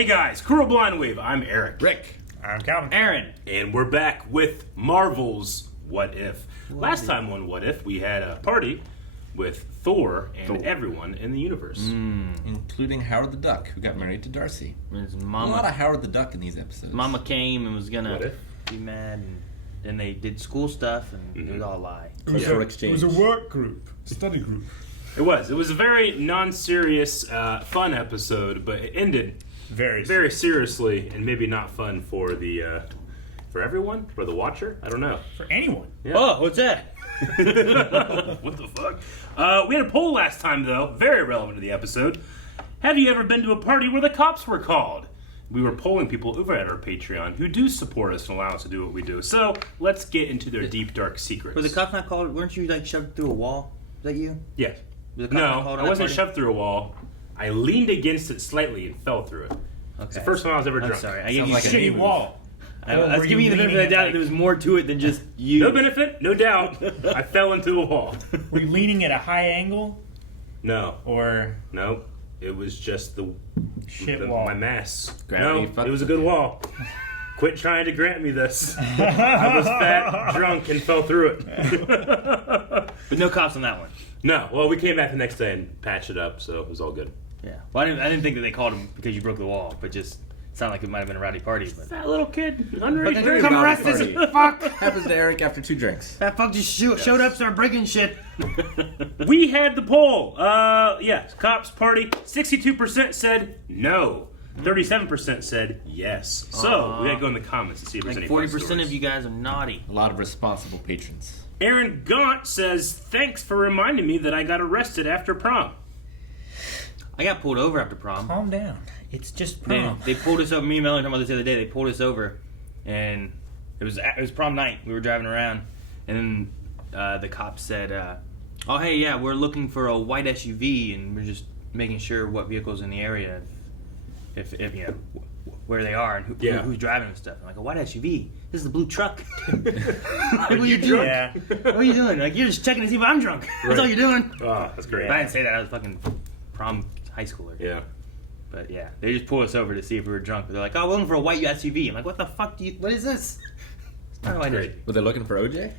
Hey guys, Cruel Blindwave. I'm Eric. Rick. I'm Calvin. Aaron. And we're back with Marvel's What If. Last time on What If, we had a party with Thor and everyone in the universe. Including Howard the Duck, who got married to Darcy. His A lot mama, of Howard the Duck in these episodes. mama came and was What gonna if? be mad, and then they did school stuff, and it was all a lie. Cultural It exchange. was a work group, study group. It was a very non-serious, fun episode, but it ended very seriously and maybe not fun for the for everyone, for the watcher. I don't know. For anyone. Yeah. Oh, what's that? What the fuck? We had a poll last time, though, very relevant to the episode. Have you ever been to a party where the cops were called? We were polling people over at our Patreon who do support us and allow us to do what we do. So let's get into their deep, dark secrets. Were the cops not called? Weren't you like shoved through a wall? Is that you? Yeah. Were the cops No, not called I at that wasn't party? shoved through a wall. I leaned against it slightly and fell through it. Okay. It's the first time I was ever I'm drunk. sorry. I gave Sounds you like a Shitty move. wall. I Or was were giving you the benefit leaning of the doubt that at, there was more to it than just you. No benefit, no doubt. I fell into a wall. Were you leaning at a high angle No, or no. It was just the wall? my mass. Gravity No, fucked it was a with good it. wall. Quit trying to grant me this. I was fat, drunk, and fell through it. But no cops on that one. No, well, we came back the next day and patched it up, so it was all good. Yeah. Well, I didn't think that they called him because you broke the wall, but just sounded like it might have been a rowdy party. But Fat little kid, underage But drink. come Rowdy arrest party. this fuck. Happens to Eric after 2 drinks. That fuck just showed up, started breaking shit. We had the poll. Yes, cops party. 62% said no. 37% said yes. So we gotta go in the comments to see if there's Like any fun 40% stories. of you guys are naughty. A lot of responsible patrons. Aaron Gaunt says, "Thanks for reminding me that I got arrested after prom." I got pulled over after prom. Calm down. It's just They, prom. they pulled us over. Me and Melanie talking about this the other day. They pulled us over, and it was prom night. We were driving around, and then the cops said, "Oh hey, yeah, we're looking for a white SUV, and we're just making sure what vehicles in the area, if you know where they are and who's driving and stuff." I'm like, "A white SUV? This is the blue truck." Like, what are you doing? Yeah. What are you doing? Like, you're just checking to see if I'm drunk. That's all you're doing. Oh, that's great. But I didn't say that. I was fucking prom high schooler. Yeah. But yeah, they just pulled us over to see if we were drunk. They're like, "Oh, we're looking for a white SUV." I'm like, "What the fuck do you? What is this?" It's not a white Great. SUV. Were they looking for OJ?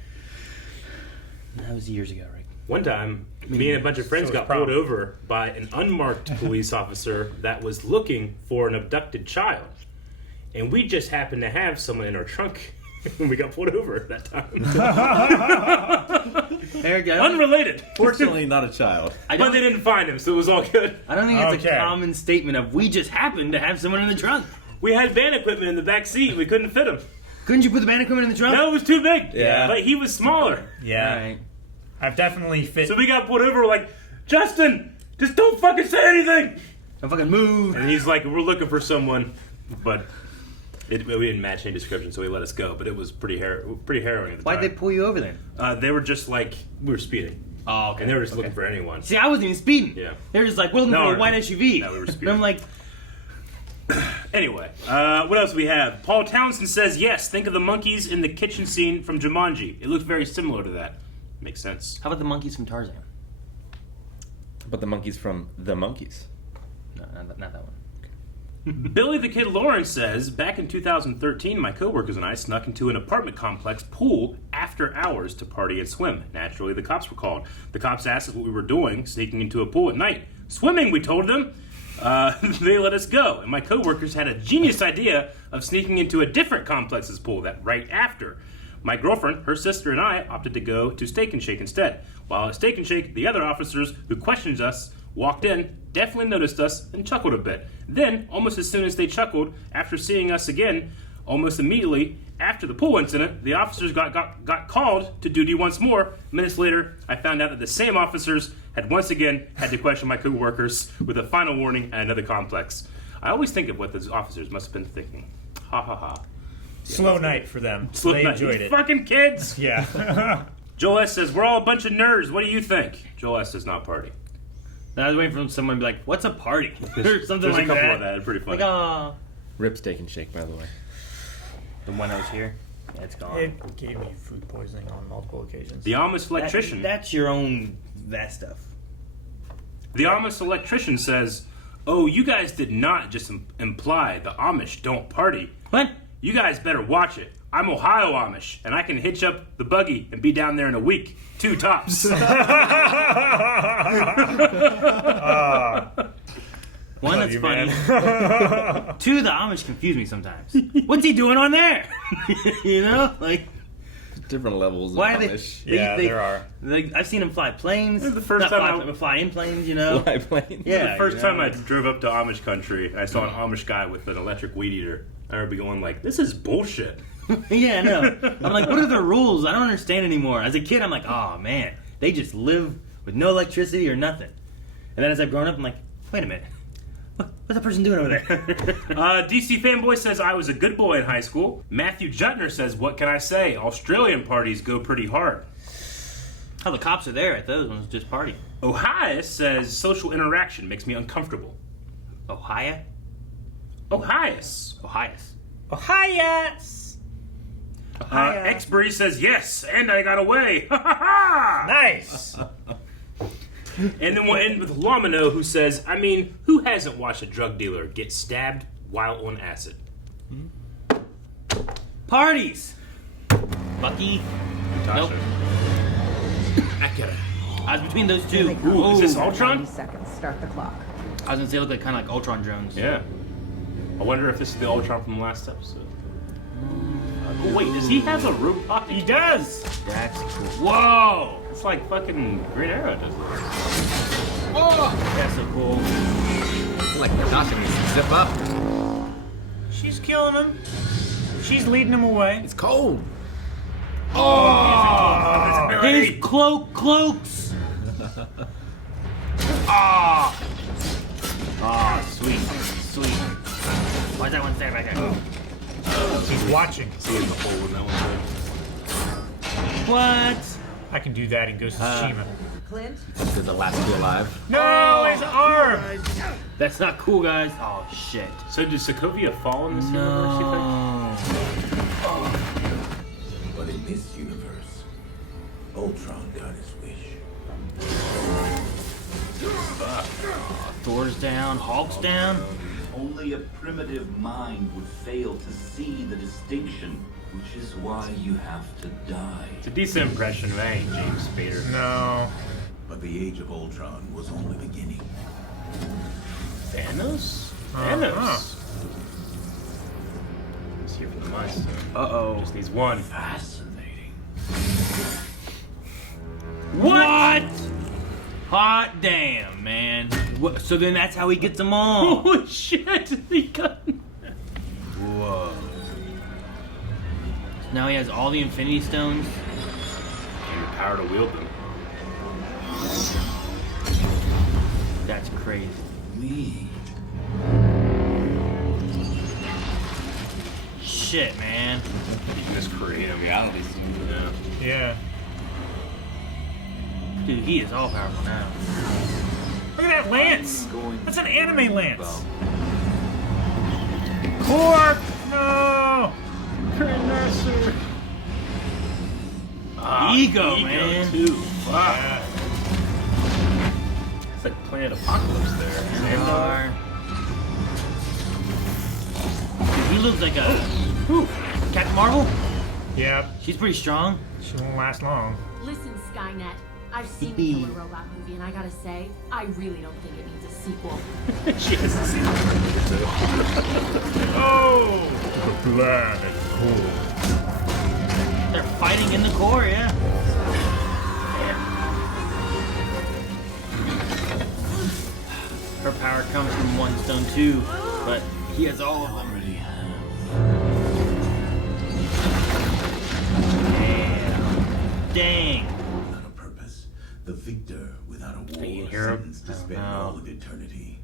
That was years ago, Rick. One time, me and a bunch of friends So got it's prom. pulled over by an unmarked police officer that was looking for an abducted child. And we just happened to have someone in our trunk when we got pulled over at that time. Eric, I don't, Unrelated. Fortunately, not a child. I But don't, they didn't find him, so it was all good. I don't think it's a Okay. common statement of "we just happened to have someone in the trunk." We had band equipment in the back seat. We couldn't fit him. Couldn't you put the band equipment in the trunk? No, it was too big. Yeah. But he was smaller. Yeah. All right. I've definitely fit. So we got pulled over. We're like, "Justin, just don't fucking say anything." Don't fucking move. And he's like, "We're looking for someone," but we didn't match any description, so he let us go. But it was pretty harrowing at the Why'd time. they pull you over then? They were just like, we were speeding, Oh, okay. and they were just Okay. looking for anyone. See, I wasn't even speeding. Yeah. They were just like, "We're looking No, for a white SUV." no, we were And speeding. I'm like, Anyway, what else do we have? Paul Townsend says, "Yes, think of the monkeys in the kitchen scene from Jumanji. It looked very similar to that. Makes sense." "How about the monkeys from Tarzan?" But the monkeys from The Monkeys. No, not that one. Billy the Kid Lawrence says, "Back in 2013, my coworkers and I snuck into an apartment complex pool after hours to party and swim. Naturally, the cops were called. The cops asked us what we were doing, sneaking into a pool at night. Swimming, we told them. They let us go, and my coworkers had a genius idea of sneaking into a different complex's pool that right after. My girlfriend, her sister, and I opted to go to Steak and Shake instead. While at Steak and Shake, the other officers who questioned us walked in, definitely noticed us, and chuckled a bit. Then, almost as soon as they chuckled, after seeing us again, almost immediately after the pool incident, the officers got called to duty once more. Minutes later, I found out that the same officers had once again had to question my co-workers with a final warning at another complex. I always think of what those officers must have been thinking. Ha ha ha. Slow night for them. Slow They night. enjoyed You it. fucking kids! Yeah. Joel S. says, "We're all a bunch of nerds. What do you think?" Joel S. does not party. And I was waiting for someone to be like, "What's a party?" or something There's like a couple that. of that. It's pretty funny. Like, oh, Rip Steak and Shake, by the way. the one that was here, yeah, it's gone. It gave me food poisoning on multiple occasions. The Amish electrician. That's your own that stuff. The Amish electrician says, Oh, you guys did not just imply the Amish don't party. What? You guys better watch it. I'm Ohio Amish, and I can hitch up the buggy and be down there in a week. 2 tops. One, that's you, funny. man. 2, the Amish confuse me sometimes. What's he doing on there? You know, like Different levels why of are they? Amish. Yeah, there are. Like, I've seen him fly planes. This is the first Not time fly in planes. You know. Fly plane. Yeah. The first you know? time I drove up to Amish country, I saw an Amish guy with an electric weed eater. I remember going like, this is bullshit. Yeah, I know. I'm like, what are the rules? I don't understand anymore. As a kid, I'm like, oh man, they just live with no electricity or nothing. And then as I've grown up, I'm like, wait a minute, what's that person doing over there? DC Fanboy says, I was a good boy in high school. Matthew Jutner says, what can I say? Australian parties go pretty hard. Oh, the cops are there at those ones, just party. Ohio says, social interaction makes me uncomfortable. Ohio? Ohio's. Ohio's. Ohio! Exbury says, yes, and I got away. Ha ha ha! Nice. And then we'll end with Lomino, who says, I mean, who hasn't watched a drug dealer get stabbed while on acid? Parties! Bucky? Nope. Akira. I was between those two. Ooh, is this Ooh. Ultron? 90 seconds. Start the clock. I was gonna say, it looked like kind of like Ultron drones. Yeah. I wonder if this is the Ultron from the last episode. Oh, wait, does he have a robot? He does. That's cool. Whoa! It's like fucking Green Arrow does this. That's so cool. I feel like Natasha needs to zip up. She's killing him. She's leading him away. It's cold. His cloaks! Ah! Ah, sweet. Sweet. Why's that one staying back there? He's watching. See the hole in that one. What? I can do that in Ghost of Tsushima. Clint? Did the last be alive? No, his arm. That's not cool, guys. Oh, shit. So did Sokovia fall in this universe, you think? No. But in this universe, Ultron got his wish. Thor's down. Hulk's down. Only a primitive mind would fail to see the distinction, which is why you have to die. It's a decent impression of James Spader. No. But the age of Ultron was only beginning. Thanos? Uh-huh. Thanos. He's here for the mice. Uh-oh. Just needs one. Fascinating. What? Hot damn, man. So then that's how he gets them all. Holy shit! He got... Whoa. Now he has all the Infinity Stones. And the power to wield them. That's crazy. Me. Shit, man. You can just create a reality. Yeah. Yeah. Dude, he is all powerful now. Look at that lance. That's an anime lance. Cork! No. Ego, man. Too. Fuck. Yeah. It's like Planet Apocalypse there. Xandar. Dude, he looks like a Captain Marvel. Yep. She's pretty strong. She won't last long. Listen, Skynet. I've seen the Killer Robot movie, and I gotta say, I really don't think it needs a sequel. She has to see the Oh. Planet cool. They're fighting in the core, yeah. Her power comes from one stone too, but he has all of them. Already have. Damn. Dang. Without a purpose, the victor without a war you hear him? sentenced to spend No. all of eternity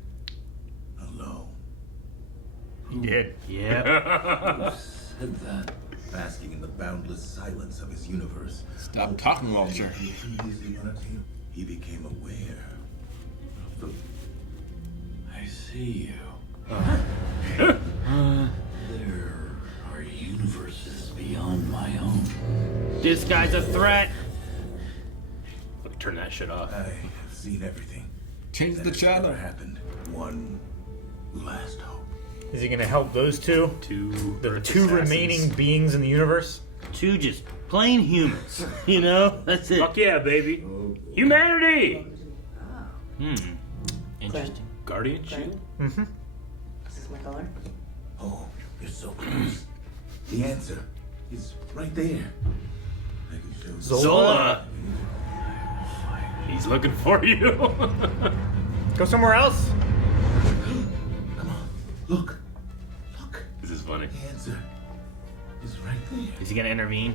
alone. He did. Yep. Who said that? Basking in the boundless silence of his universe. Stop talking, Vulture. He became aware of the... I see you. There are universes beyond my own. This guy's a threat. Turn that shit off. I have seen everything. Change the channel. Happened. One last hope. Is he gonna help those two? The Earth two assassins. remaining beings in the universe? Two just plain humans. You know? That's it. Fuck yeah, baby. Humanity! Interesting. Guardian shield? Mm-hmm. Is this my color? Oh, you're so close. The answer is right there. I can show you. Zola! He's looking for you. Go somewhere else. Come on, look. Look. This is funny. The answer is right there. Is he gonna intervene?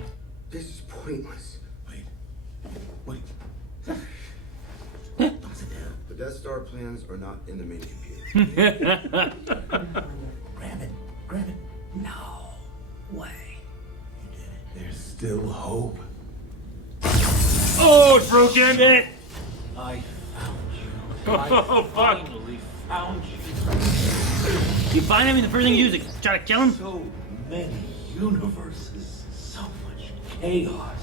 This is pointless. Wait. Don't sit down. The Death Star plans are not in the main computer. Grab it. Grab it. No way. You did it. There's still hope. Oh, it's broken! Shit. I found you. Oh, fuck. Finally found you. You find him and the first thing you do is try to kill him? So many universes. So much chaos.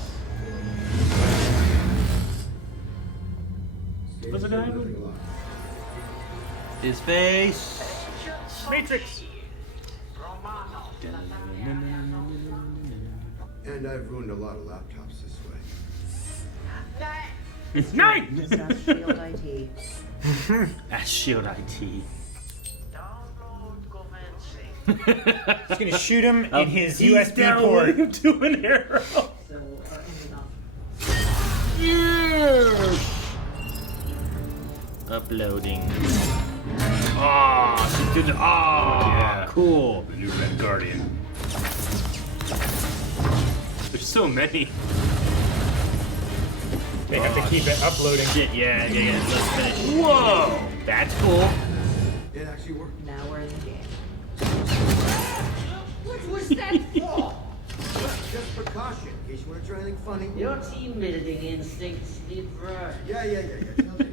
What's it gonna happen? His face. Matrix. And I've ruined a lot of laptops this way. It's night! Just ask Shield IT. That's Shield IT. He's gonna shoot him in his He's USB downloading port. him to an arrow. So, ending off. Uploading. Oh, she's doing. Oh, Yeah. cool. The new Red Guardian. There's so many. They have to keep it uploading. Shit, yeah. Let's finish. Whoa! That's cool. It actually worked. Now we're in the game. What was that for? Just precaution, in case you want to try anything funny. Your team building instincts need work. Yeah. Tell me.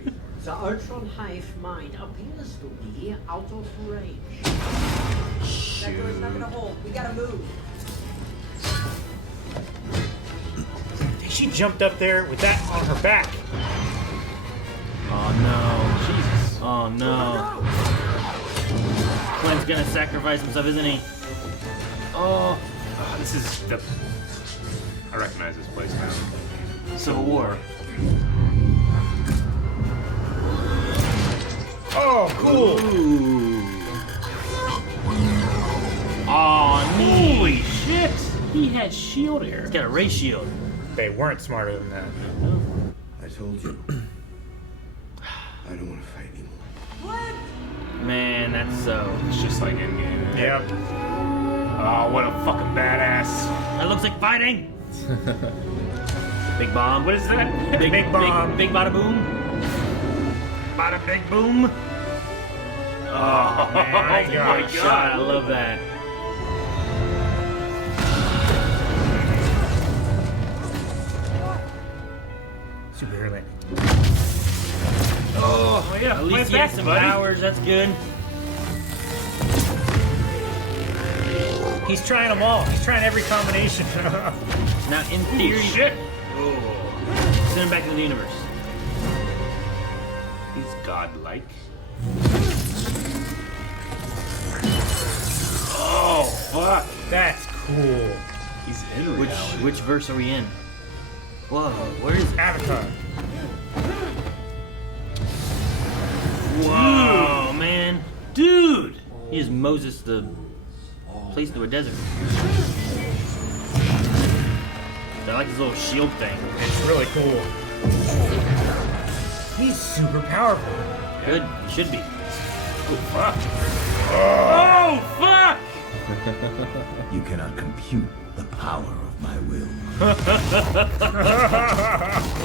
The Ultron hive mind appears to be out of range. That door's not gonna hold. We gotta move. She jumped up there with that on her back. Oh no. Jesus. Oh no. Quinn's gonna sacrifice himself, isn't he? Oh. This is the. I recognize this place now. Civil War. Oh, cool. Ooh. Oh, neat. Holy shit! He had shield He's air. got a ray shield. They weren't smarter than that. I told you. I don't want to fight anymore. Man, that's so. It's just like Endgame. Yep. Oh, what a fucking badass. That looks like fighting. Big bomb. What is that? Big bomb. Big bada boom. Bada big boom. Oh, my God. Great shot. I love that. Superhero landing. Oh, yeah. At least he has some powers. That's good. He's trying them all. He's trying every combination. Now, in theory, Shit. send him back into the universe. He's godlike. Oh, fuck. That's cool. He's in reality. Which verse are we in? Whoa, where is it? Avatar. Whoa, man. Dude! He is Moses the place to a desert. I like his little shield thing. It's really cool. He's super powerful. Good, he should be. Oh, fuck. Oh, fuck! You cannot compute the power of my will.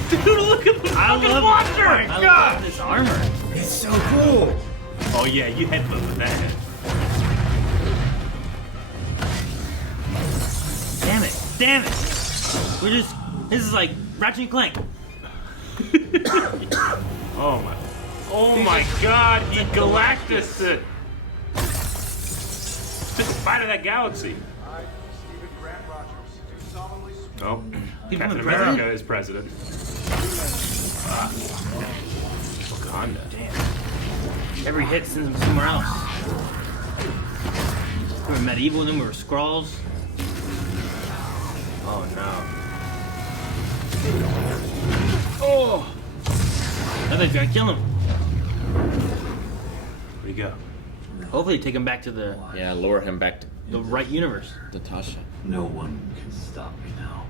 Dude, look at the fucking monster! I love this armor. It's so cool. Oh, yeah, you had fun with that. Damn it. This is like Ratchet and Clank. Oh my god, he Galactus it. Took a bite of that galaxy. I, Stephen Grant Rogers, do solemnly swear. Oh, He's Captain the president? America is president. Wakanda. Damn. Every hit sends them somewhere else. We were medieval, then we were Skrulls. Oh no. Oh! I thought you were gonna kill him. Where'd he go? Hopefully take him back to the Lure him back to right universe. Natasha. No one can stop me now.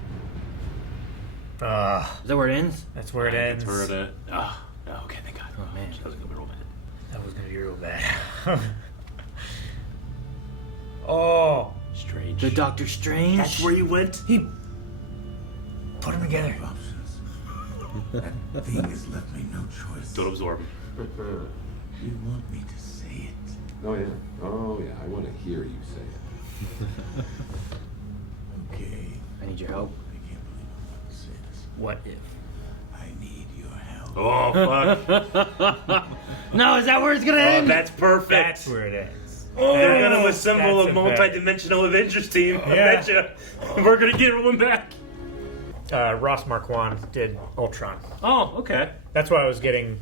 Is that where it ends? That's where it ends. That's where it. Oh, okay, thank God. Oh man. That was gonna be real bad. That was gonna be real bad. Oh, Strange. The Doctor Strange. That's where you went? he put them together. Options. That thing has left me no choice. Don't absorb him. You want me to say it? Oh yeah. Oh yeah. I want to hear you say it. Okay. I need your help. I can't believe I'm about to say this. What if? I need your help. Oh, fuck. No, is that where it's gonna end? That's perfect. That's where it ends. They're gonna assemble a That's multi-dimensional Avengers team. I Yeah. betcha. We're gonna get everyone back. Ross Marquand did Ultron. Oh, okay. That's why I was getting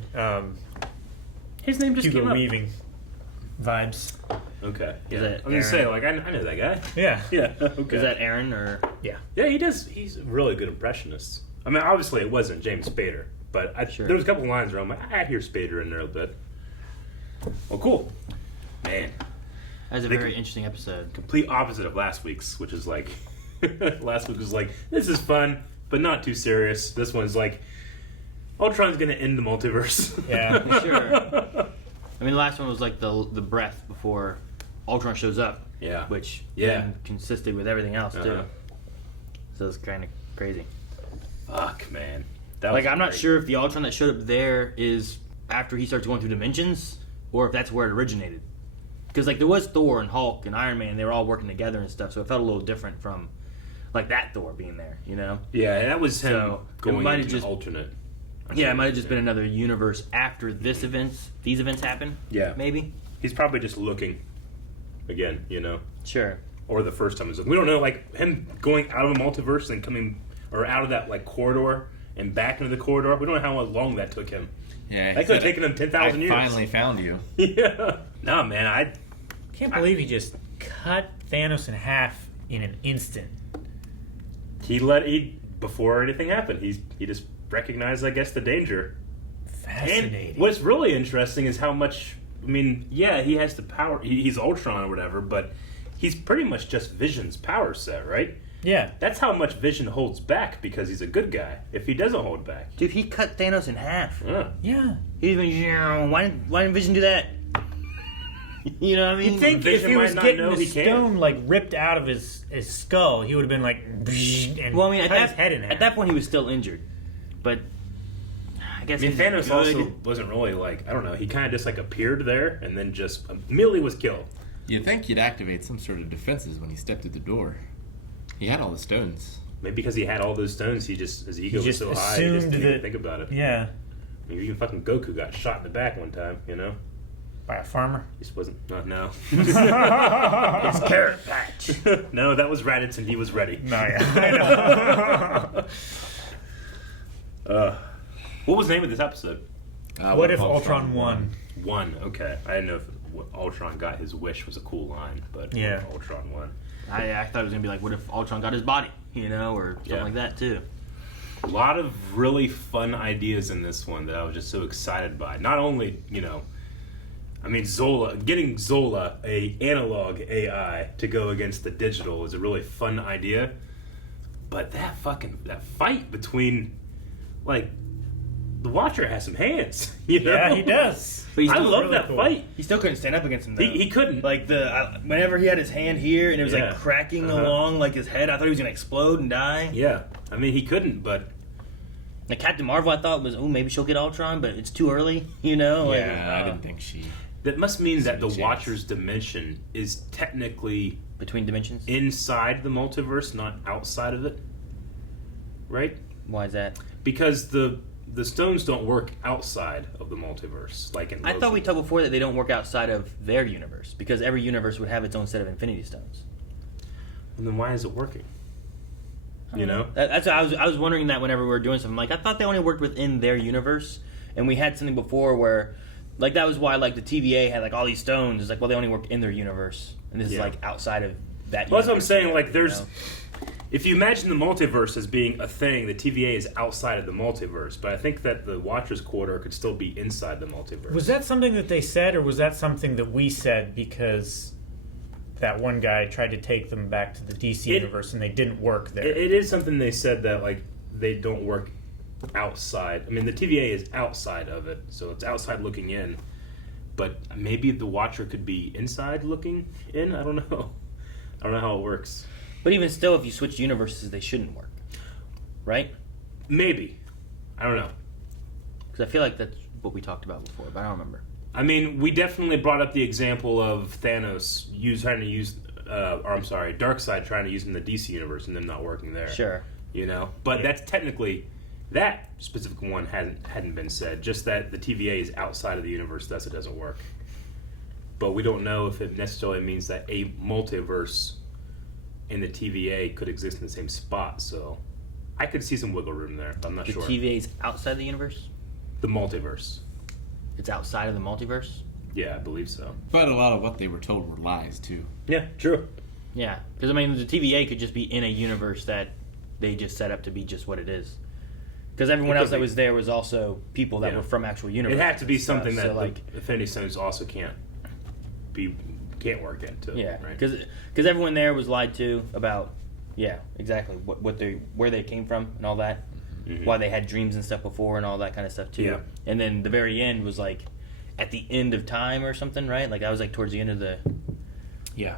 His name just Hugo came up. Weaving vibes. Okay. Yeah. Is that I was gonna say, Aaron? like, I know that guy. Yeah. Yeah. Okay. Is that Aaron or? Yeah. Yeah, he does. He's a really good impressionist. I mean, obviously it wasn't James Spader, but Sure. there was a couple lines where I'm like, I hear Spader in there a bit. Well, cool. Man, That's a They very could- interesting episode. complete opposite of last week's, which is like, last week was like, this is fun, but not too serious. This one's like, Ultron's gonna end the multiverse. Yeah. Sure. I mean, the last one was like the breath before Ultron shows up. Yeah. Which Yeah. then consisted with everything else too. Uh-huh. So it's kind of crazy. Fuck, man. That Like, was I'm not great. sure if the Ultron that showed up there is after he starts going through dimensions, or if that's where it originated. Because like there was Thor and Hulk and Iron Man, they were all working together and stuff, so it felt a little different from like that Thor being there, you know? Yeah, that was him So, it going might have into an just- alternate. Yeah, it might have just been another universe after these events happen. Yeah. Maybe. He's probably just looking again, you know, Sure. or the first time. We don't know, like him going out of a multiverse and coming, or out of that like corridor and back into the corridor. We don't know how long that took him. Yeah. That could have taken him 10,000 years. I finally found you. Yeah. No, man, I Can't believe he just cut Thanos in half in an instant. before anything happened, he just recognized, I guess, the danger. Fascinating. And what's really interesting is how much. I mean, yeah, he has the power. He's Ultron or whatever, but he's pretty much just Vision's power set, right? Yeah. That's how much Vision holds back because he's a good guy. If he doesn't hold back, Dude, he cut Thanos in half. Yeah. He even, why didn't Vision do that? You know what I mean? You'd think Vision if he might was not getting know the he can. stone like ripped out of his skull, he would have been like, and Well, I mean, cut his head in half. at that point he was still injured, but I guess I mean, he's Thanos good. also wasn't really like, I don't know. He kind of just like appeared there and then just immediately was killed. You'd think he'd activate some sort of defenses when he stepped through the door. He had all the stones. Maybe because he had all those stones, his ego was just so high, he just assumed didn't even that- think about it. Yeah. Maybe even fucking Goku got shot in the back one time, you know? By a farmer. He just wasn't. No. It's Carrot Patch. No, that was Raditz and he was ready. No, yeah. I know. What was the name of this episode? What if Ultron won? One. Okay. I didn't know if Ultron got his wish was a cool line, but Yeah. what if Ultron won. I thought it was gonna be like, what if Ultron got his body, you know, or something Yeah. like that too. A lot of really fun ideas in this one that I was just so excited by. Not only, you know, I mean, getting Zola, a analog AI, to go against the digital is a really fun idea. But that fight between, like, the Watcher has some hands. You know? Yeah, he does. But he's I still love really that cool. fight. He still couldn't stand up against him though. He couldn't. Like whenever he had his hand here and it was Yeah. like cracking Uh-huh. along like his head, I thought he was gonna explode and die. Yeah, I mean, he couldn't, but Like Captain Marvel, I thought was, maybe she'll get Ultron, but it's too early, you know. Like, Yeah, I didn't think she. that must mean that the Chance. Watcher's dimension is technically between dimensions. inside the multiverse, not outside of it. Right? Why is that? Because the stones don't work outside of the multiverse, like in I thought Loki. we talked before that they don't work outside of their universe because every universe would have its own set of Infinity Stones. And then why is it working? You know? That's I was wondering that whenever we were doing something. Like I thought they only worked within their universe, and we had something before where Like that was why like the TVA had like all these stones. It's like, well, they only work in their universe, and this is Yeah. like outside of that. Well, that's what I'm universe, saying. Like, you there's, know? if you imagine the multiverse as being a thing, the TVA is outside of the multiverse. But I think that the Watcher's Quarter could still be inside the multiverse. Was that something that they said, or was that something that we said because that one guy tried to take them back to the DC universe and they didn't work there? It is something they said that like they don't work outside. I mean, the TVA is outside of it, so it's outside looking in. But maybe the Watcher could be inside looking in. I don't know. I don't know how it works. But even still, if you switch universes, they shouldn't work, right? Maybe. I don't know. Because I feel like that's what we talked about before, but I don't remember. I mean, we definitely brought up the example of Thanos trying to use, Darkseid trying to use him in the DC universe and them not working there. Sure. You know, but that's technically that specific one hadn't been said. Just that the TVA is outside of the universe, thus it doesn't work. But we don't know if it necessarily means that a multiverse in the TVA could exist in the same spot. So I could see some wiggle room there. But I'm not The sure. TVA is outside the universe? The multiverse. It's outside of the multiverse? Yeah, I believe so. But a lot of what they were told were lies, too. Yeah, true. Yeah. Because, I mean, the TVA could just be in a universe that they just set up to be just what it is. Because everyone It could else that be. was there was also people that Yeah. were from actual universes. It had to be and stuff, something that so, like, the Infinity Stones also can't work into. yeah, right? because everyone there was lied to about, yeah, exactly where they came from and all that, why they had dreams and stuff before and all that kind of stuff too. Yeah. And then the very end was like at the end of time or something, right? Like that was like towards the end of the, Yeah.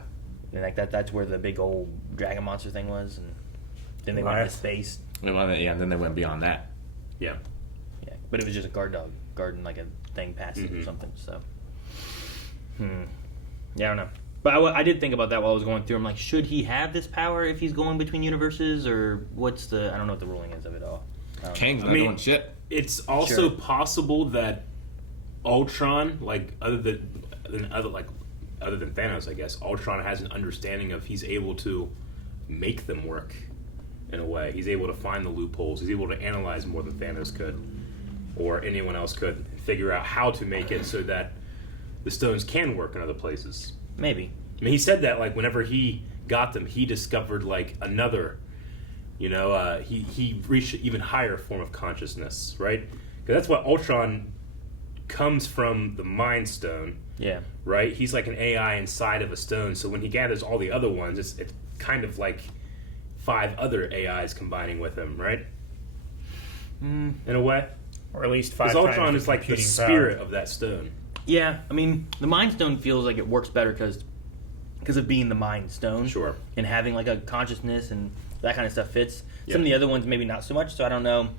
and like that's where the big old dragon monster thing was, and then they went into space. And then they went beyond that. Yeah. Yeah, but it was just a garden like a thing passing or something. So, yeah, I don't know. But I did think about that while I was going through. I'm like, should he have this power if he's going between universes, or what's the? I don't know what the ruling is of it all. Kang's not I mean, doing shit. It's also Sure. possible that Ultron, like other than Thanos, I guess Ultron has an understanding of he's able to make them work in a way. He's able to find the loopholes. He's able to analyze more than Thanos could, or anyone else could, figure out how to make it so that the stones can work in other places. Maybe. I mean, he said that like whenever he got them, he discovered like another. You know, he reached an even higher form of consciousness, right? Because that's what Ultron comes from, the Mind Stone, Yeah. right? He's like an AI inside of a stone. So when he gathers all the other ones, it's kind of like 5 other AIs combining with him, right? In a way. Or at least 5 Because times Ultron the is like the computing spirit power. of that stone. Yeah, I mean, the Mind Stone feels like it works better because of being the Mind Stone. Sure. And having like a consciousness and that kind of stuff fits. Yeah. Some of the other ones maybe not so much. So I don't know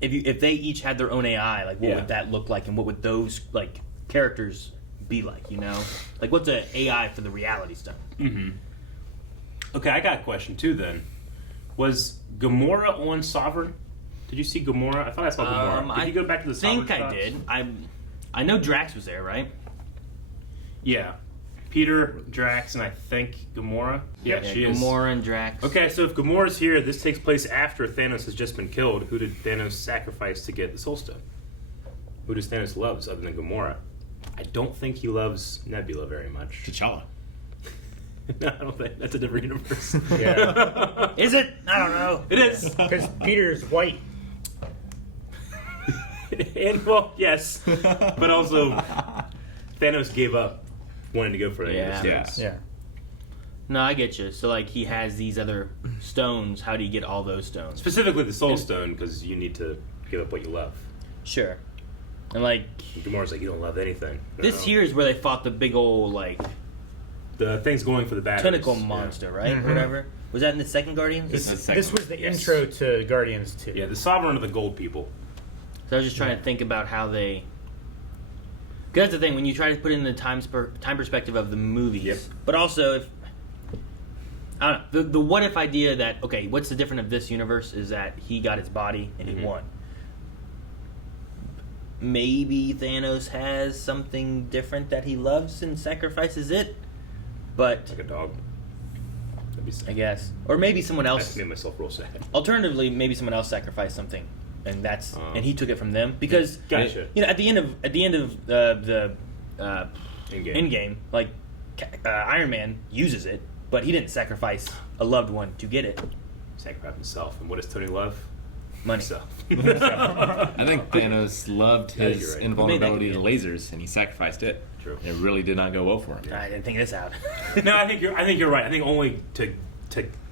if they each had their own AI, like what Yeah. would that look like, and what would those like characters be like? You know, like what's an AI for the reality stone? Okay, I got a question too then. Was Gamora on Sovereign? Did you see Gamora? I thought I saw Gamora. Did you go back to the Sovereign I think I shots? did. I know Drax was there, right? Yeah. Peter, Drax, and I think Gamora. Yeah, she is. Gamora and Drax. Okay, so if Gamora's here, this takes place after Thanos has just been killed. Who did Thanos sacrifice to get the Soul Stone? Who does Thanos loves other than Gamora? I don't think he loves Nebula very much. T'Challa. No, I don't think that's a different universe. Yeah. Is it? I don't know. It is. Because Peter's white. And well, yes, but also Thanos gave up wanting to go for it. Yeah. Yeah. No, I get you. So like he has these other stones. How do you get all those stones? Specifically the Soul Stone, because you need to give up what you love. Sure. And like Gamora's like, you don't love anything. this No. here is where they fought the big old like The thing's going for the batteries. tentacle Yeah. monster, right? Whatever. Was that in the second Guardians? This was the Yes. intro to Guardians 2. Yeah, the Sovereign of the Gold people. So I was just trying to think about how they. Because that's the thing when you try to put it in the time perspective of the movies, Yep. but also if I don't know the what if idea that okay, what's the difference of this universe is that he got his body and he won. Maybe Thanos has something different that he loves and sacrifices it, but Like a dog. That'd be sad. I guess, or maybe someone I else. made myself real sad. Alternatively, maybe someone else sacrificed something and he took it from them because Gotcha. at the end of the In-game. Endgame, like Iron Man uses it, but he didn't sacrifice a loved one to get it. Sacrifice himself. And what does Tony love? Money. Himself. I think Thanos loved Yeah, his you're right. invulnerability to Maybe. lasers, and he sacrificed it. True. It really did not go well for him. I didn't think this out. No, I think you're right. I think only to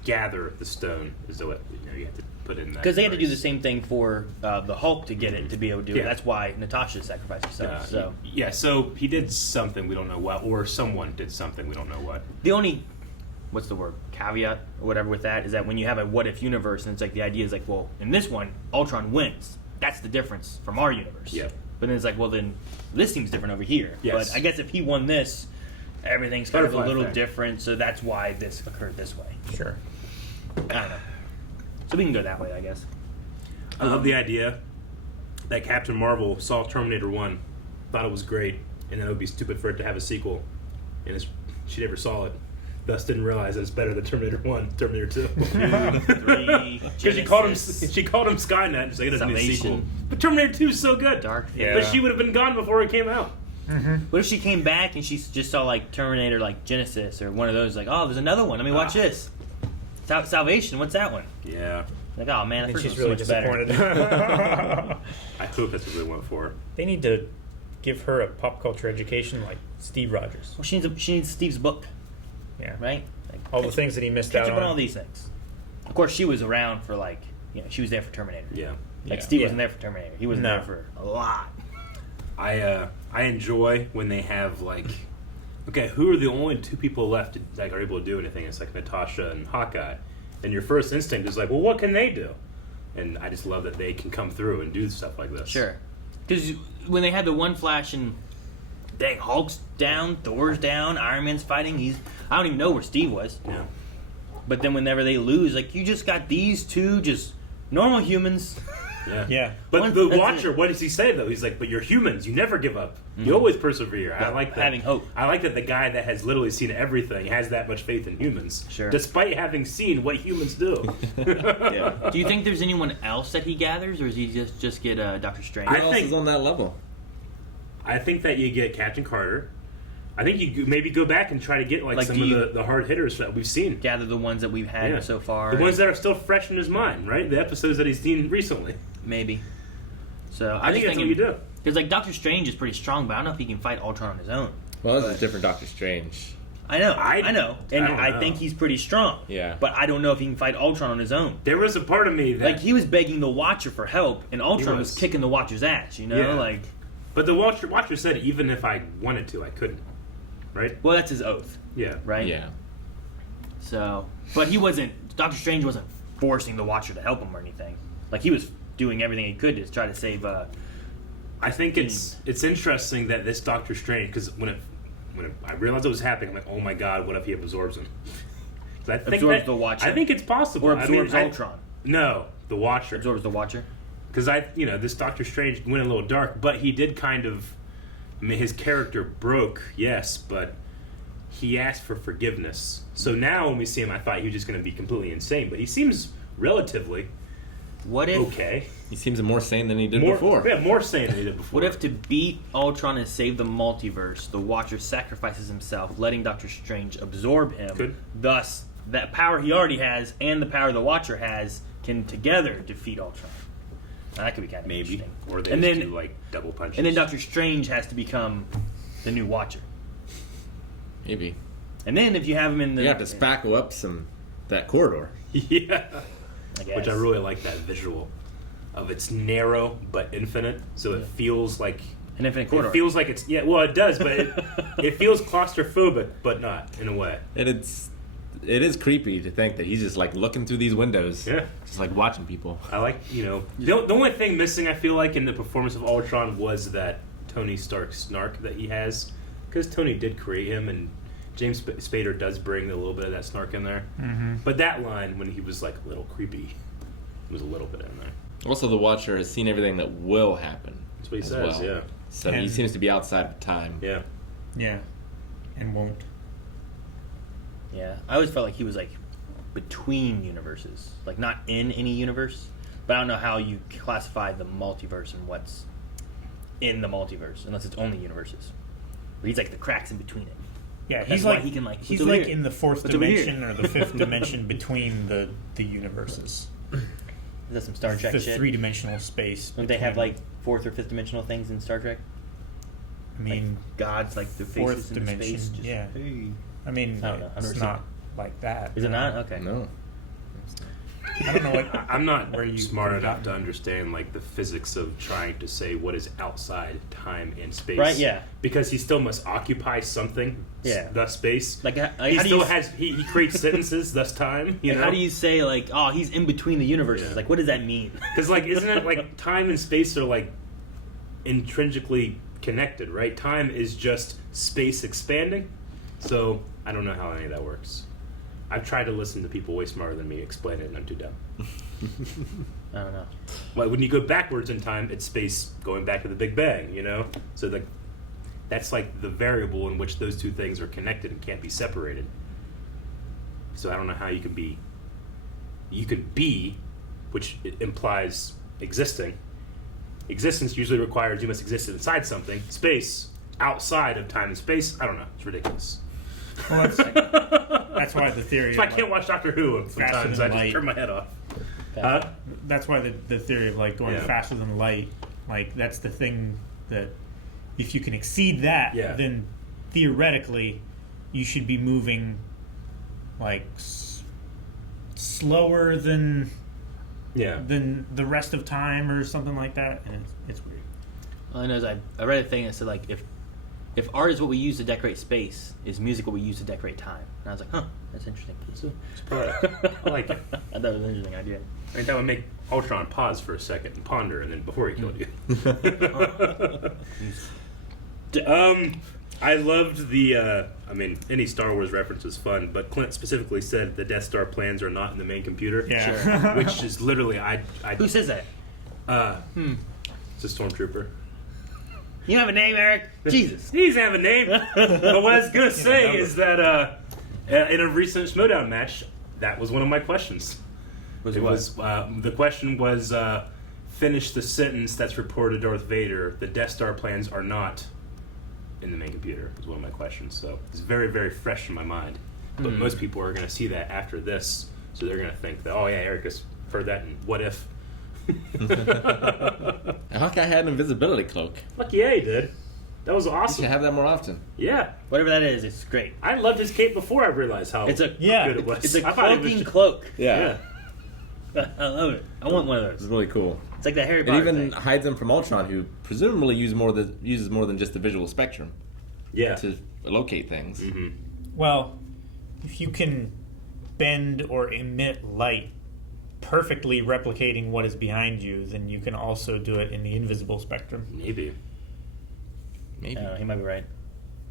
gather the stone is the way you have to put in that. Because they had to do the price. same thing for the Hulk to get it to be able to do it. Yeah. That's why Natasha sacrificed herself. So So he did something we don't know what, or someone did something we don't know what. the only caveat or whatever with that is that when you have a what if universe, and it's like the idea is like, well, in this one, Ultron wins. That's the difference from our universe. Yeah. But then it's like, well, then this seems different over here. Yes. But I guess if he won this, everything's kind of a Butterfly little effect. different. So that's why this occurred this way. Sure. I don't know. So we can go that way, I guess. I love the idea that Captain Marvel saw Terminator 1, thought it was great, and then it would be stupid for it to have a sequel, and she never saw it. Thus, didn't realize that it's better than Terminator 1, Terminator 2. 3, Because she called him Skynet, and she's like, it doesn't need a sequel. Salvation. But Terminator 2 is so good. Dark Yeah. But she would have been gone before it came out. What if she came back and she just saw like Terminator, like Genesis or one of those? Like, oh, there's another one. Let me watch this. Salvation. What's that one? Yeah. Like, oh man, And that first she's one really was so much disappointed. better. I hope that's what they went for. They need to give her a pop culture education like Steve Rogers. Well, she needs Steve's book, Yeah. right? Like, All the things that he missed catch out up on all on. these things. Of course, she was around for like, she was there for Terminator. Yeah. Like Yeah. Steve Yeah. wasn't there for Terminator. He wasn't No. there for a lot. I enjoy when they have like, okay, who are the only two people left that are able to do anything? It's like Natasha and Hawkeye, and your first instinct is like, well, what can they do? And I just love that they can come through and do stuff like this. Sure. Because when they had the one flash and dang, Hulk's down, Thor's down, Iron Man's fighting. I don't even know where Steve was. Yeah. But then whenever they lose, like you just got these two just normal humans. Yeah. Yeah. But One- the that's Watcher, it. what does he say though? He's like, but you're humans. You never give up. You always persevere. I Yeah, like that. having hope. I like that the guy that has literally seen everything has that much faith in humans. Sure. Despite having seen what humans do. Yeah. Do you think there's anyone else that he gathers, or does he just get Doctor Strange? I Who else think- is on that level? I think that you get Captain Carter. I think you maybe go back and try to get like some do of the hard hitters that we've seen. Gather the ones that we've had Yeah. so far. The ones that are still fresh in his mind, right? The episodes that he's seen recently. maybe. So I think that's what you do. Because like Doctor Strange is pretty strong, but I don't know if he can fight Ultron on his own. Well, this is a different Doctor Strange. I know, I and don't I know. think he's pretty strong. Yeah. But I don't know if he can fight Ultron on his own. There was a part of me that, Like he was begging the Watcher for help, and Ultron was was. kicking the Watcher's ass. You know, Yeah. like but the Watcher said even if I wanted to, I couldn't. Right? well, that's his oath, Yeah. right? Yeah. So, but he wasn't. Doctor Strange wasn't forcing the Watcher to help him or anything. Like he was doing everything he could to try to save. I think it's interesting that this Doctor Strange, because when I realized it was happening, I'm like, oh my god, what if he absorbs him? 'Cause I think Absorbs the Watcher? I think it's possible. Or absorbs I mean, Ultron. No, the Watcher. Absorbs the Watcher. Because this Doctor Strange went a little dark, but he did kind of. I mean, his character broke, yes, but he asked for forgiveness. So now when we see him, I thought he was just going to be completely insane, but he seems relatively What if? okay. He seems more sane than he did More, before. Yeah, more sane than he did before. What if to beat Ultron and save the multiverse, the Watcher sacrifices himself, letting Doctor Strange absorb him? Could. Thus, that power he already has and the power the Watcher has can together defeat Ultron. Now, that could be kind of Maybe. interesting. Or they And just then- do, like, double punches. And then Doctor Strange has to become the new Watcher. Maybe. And then if you have him in the, You have to spackle up that corridor. Yeah. I guess. Which I really like that visual of it's narrow but infinite, so it feels like an infinite corridor. it feels like it's well it does, but it feels claustrophobic, but not in a way. And it is creepy to think that he's just like looking through these windows. Yeah. Just like watching people. I like the only thing missing I feel like in the performance of Ultron was that Tony Stark snark that he has, because Tony did create him and James Spader does bring a little bit of that snark in there. Mm-hmm. But that line when he was like a little creepy was a little bit in there. Also, the Watcher has seen everything that will happen. That's what he as says. well. Yeah. So he And- seems to be outside of time. Yeah. Yeah. And won't. Yeah, I always felt like he was like between universes, like not in any universe. But I don't know how you classify the multiverse and what's in the multiverse, unless it's only universes. But he's like the cracks in between it. Yeah, That's he's why like he can, like, he's what's like over here? in the fourth What's over here? dimension or the fifth dimension between the universes. Is that some Star Trek The shit? three-dimensional space. Don't they have between- like fourth or fifth dimensional things in Star Trek? I mean, Like gods, like their fourth faces in dimension. space. Just, Yeah. hey. I mean, I don't know. I've never it's seen not like that. Is it not? Okay. No. I don't know what. I'm not Where you smart could've enough to gotten- understand like the physics of trying to say what is outside time and space. Right, yeah. Because he still must occupy something. Yeah. Thus space. Like, He how do still you, has. He creates sentences. Thus time. You like, know. how do you say like, oh, he's in between the universes? Yeah. Like, what does that mean? Because like, isn't it like time and space are like intrinsically connected, right? Time is just space expanding. So I don't know how any of that works. I've tried to listen to people way smarter than me explain it, and I'm too dumb. I don't know. Well, when you go backwards in time, it's space going back to the Big Bang, you know? So like, that's like the variable in which those two things are connected and can't be separated. So I don't know how you can be. You could be, which implies existing. Existence usually requires you must exist inside something. Space, outside of time and space, I don't know. It's ridiculous. Well, that's why the theory. So I of, can't watch Doctor Who sometimes. than I just light. turn my head off. That's why the theory of like going Yeah. faster than light, like that's the thing that if you can exceed that, Yeah. then theoretically you should be moving like slower than Yeah. the rest of time or something like that, and it's weird. All I know is I read a thing that said like if art is what we use to decorate space, is music what we use to decorate time? And I was like, huh, that's interesting. I like it. I thought it was an interesting idea. I think that would make Ultron pause for a second and ponder, and then before he killed you. I loved the. I mean, any Star Wars reference is fun, but Clint specifically said the Death Star plans are not in the main computer. Yeah. Which is literally I. Who says that? It's a stormtrooper. You have a name, Eric? Jesus. He doesn't have a name. But what I was gonna say is that in a recent Schmodown match, that was one of my questions. The question was finish the sentence that's reported to Darth Vader. The Death Star plans are not in the main computer. Was one of my questions. So it's very, very fresh in my mind. But most people are gonna see that after this, so they're gonna think that, oh yeah, Eric has heard that. And what if? Hawkeye had an invisibility cloak. Fuck yeah, he did. That was You awesome. should have that more often. Yeah, Whatever that is, it's great. I loved his cape before I realized how It's a Yeah. good it was. It's a I thought it was cloaking just- cloak. Yeah. I love it. I want one of It's those. really cool. It's like that Harry It Potter even thing. hides him from Ultron, who presumably uses more than just the visual spectrum Yeah. to locate things. Mm-hmm. Well, if you can bend or emit light perfectly replicating what is behind you, then you can also do it in the invisible spectrum. Maybe. Maybe. I don't know, he might be right.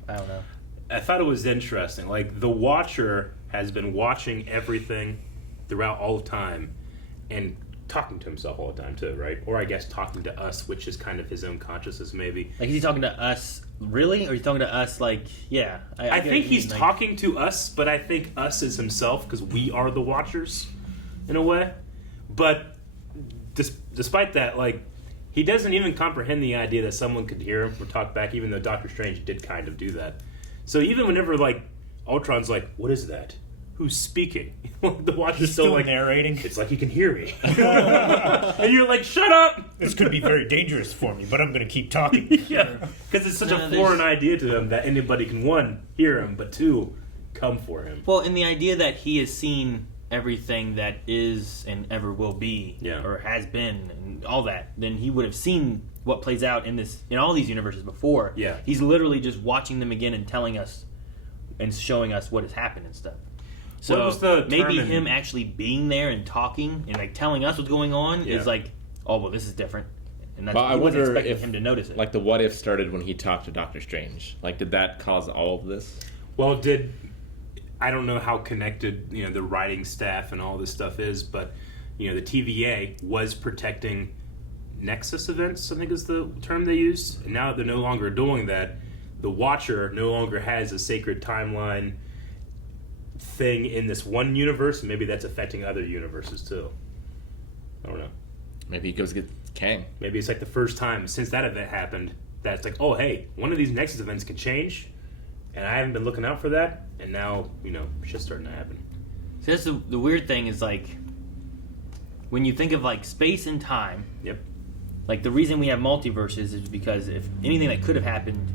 I don't know. I thought it was interesting. Like, the Watcher has been watching everything throughout all of time and talking to himself all the time, too, right? Or I guess talking to us, which is kind of his own consciousness, maybe. Like, is he talking to us really? Or is he talking to us like, yeah. I get think what you he's mean, like- talking to us, but I think us is himself, because we are the Watchers, in a way. But despite that, like, he doesn't even comprehend the idea that someone could hear him or talk back, even though Doctor Strange did kind of do that. So even whenever, like, Ultron's like, what is that? Who's speaking? The Watcher's He's still like, narrating. it's like he can hear me. And you're like, shut up! This could be very dangerous for me, but I'm going to keep talking. Yeah, because it's such No, a there's- foreign idea to him that anybody can, one, hear him, but two, come for him. Well, in the idea that he has seen everything that is and ever will be, Yeah. or has been, and all that, then he would have seen what plays out in all these universes before. Yeah. He's literally just watching them again and telling us and showing us what has happened and stuff. So What was the maybe term in- him actually being there and talking and like telling us what's going on Yeah. is like, oh well, this is different, and that's Well, I he wasn't wonder expecting if him to notice it. like the what if started when he talked to Doctor Strange. Like, did that cause all of this? Well, I don't know how connected, the writing staff and all this stuff is, but, the TVA was protecting Nexus events, I think is the term they used. And now that they're no longer doing that, the Watcher no longer has a sacred timeline thing in this one universe, and maybe that's affecting other universes too. I don't know. Maybe he goes get Kang. Maybe it's like the first time since that event happened that it's like, oh, hey, one of these Nexus events can change, and I haven't been looking out for that, and now, shit's starting to happen. So that's the weird thing is, like, when you think of, like, space and time, Yep. like, the reason we have multiverses is because if anything that could have happened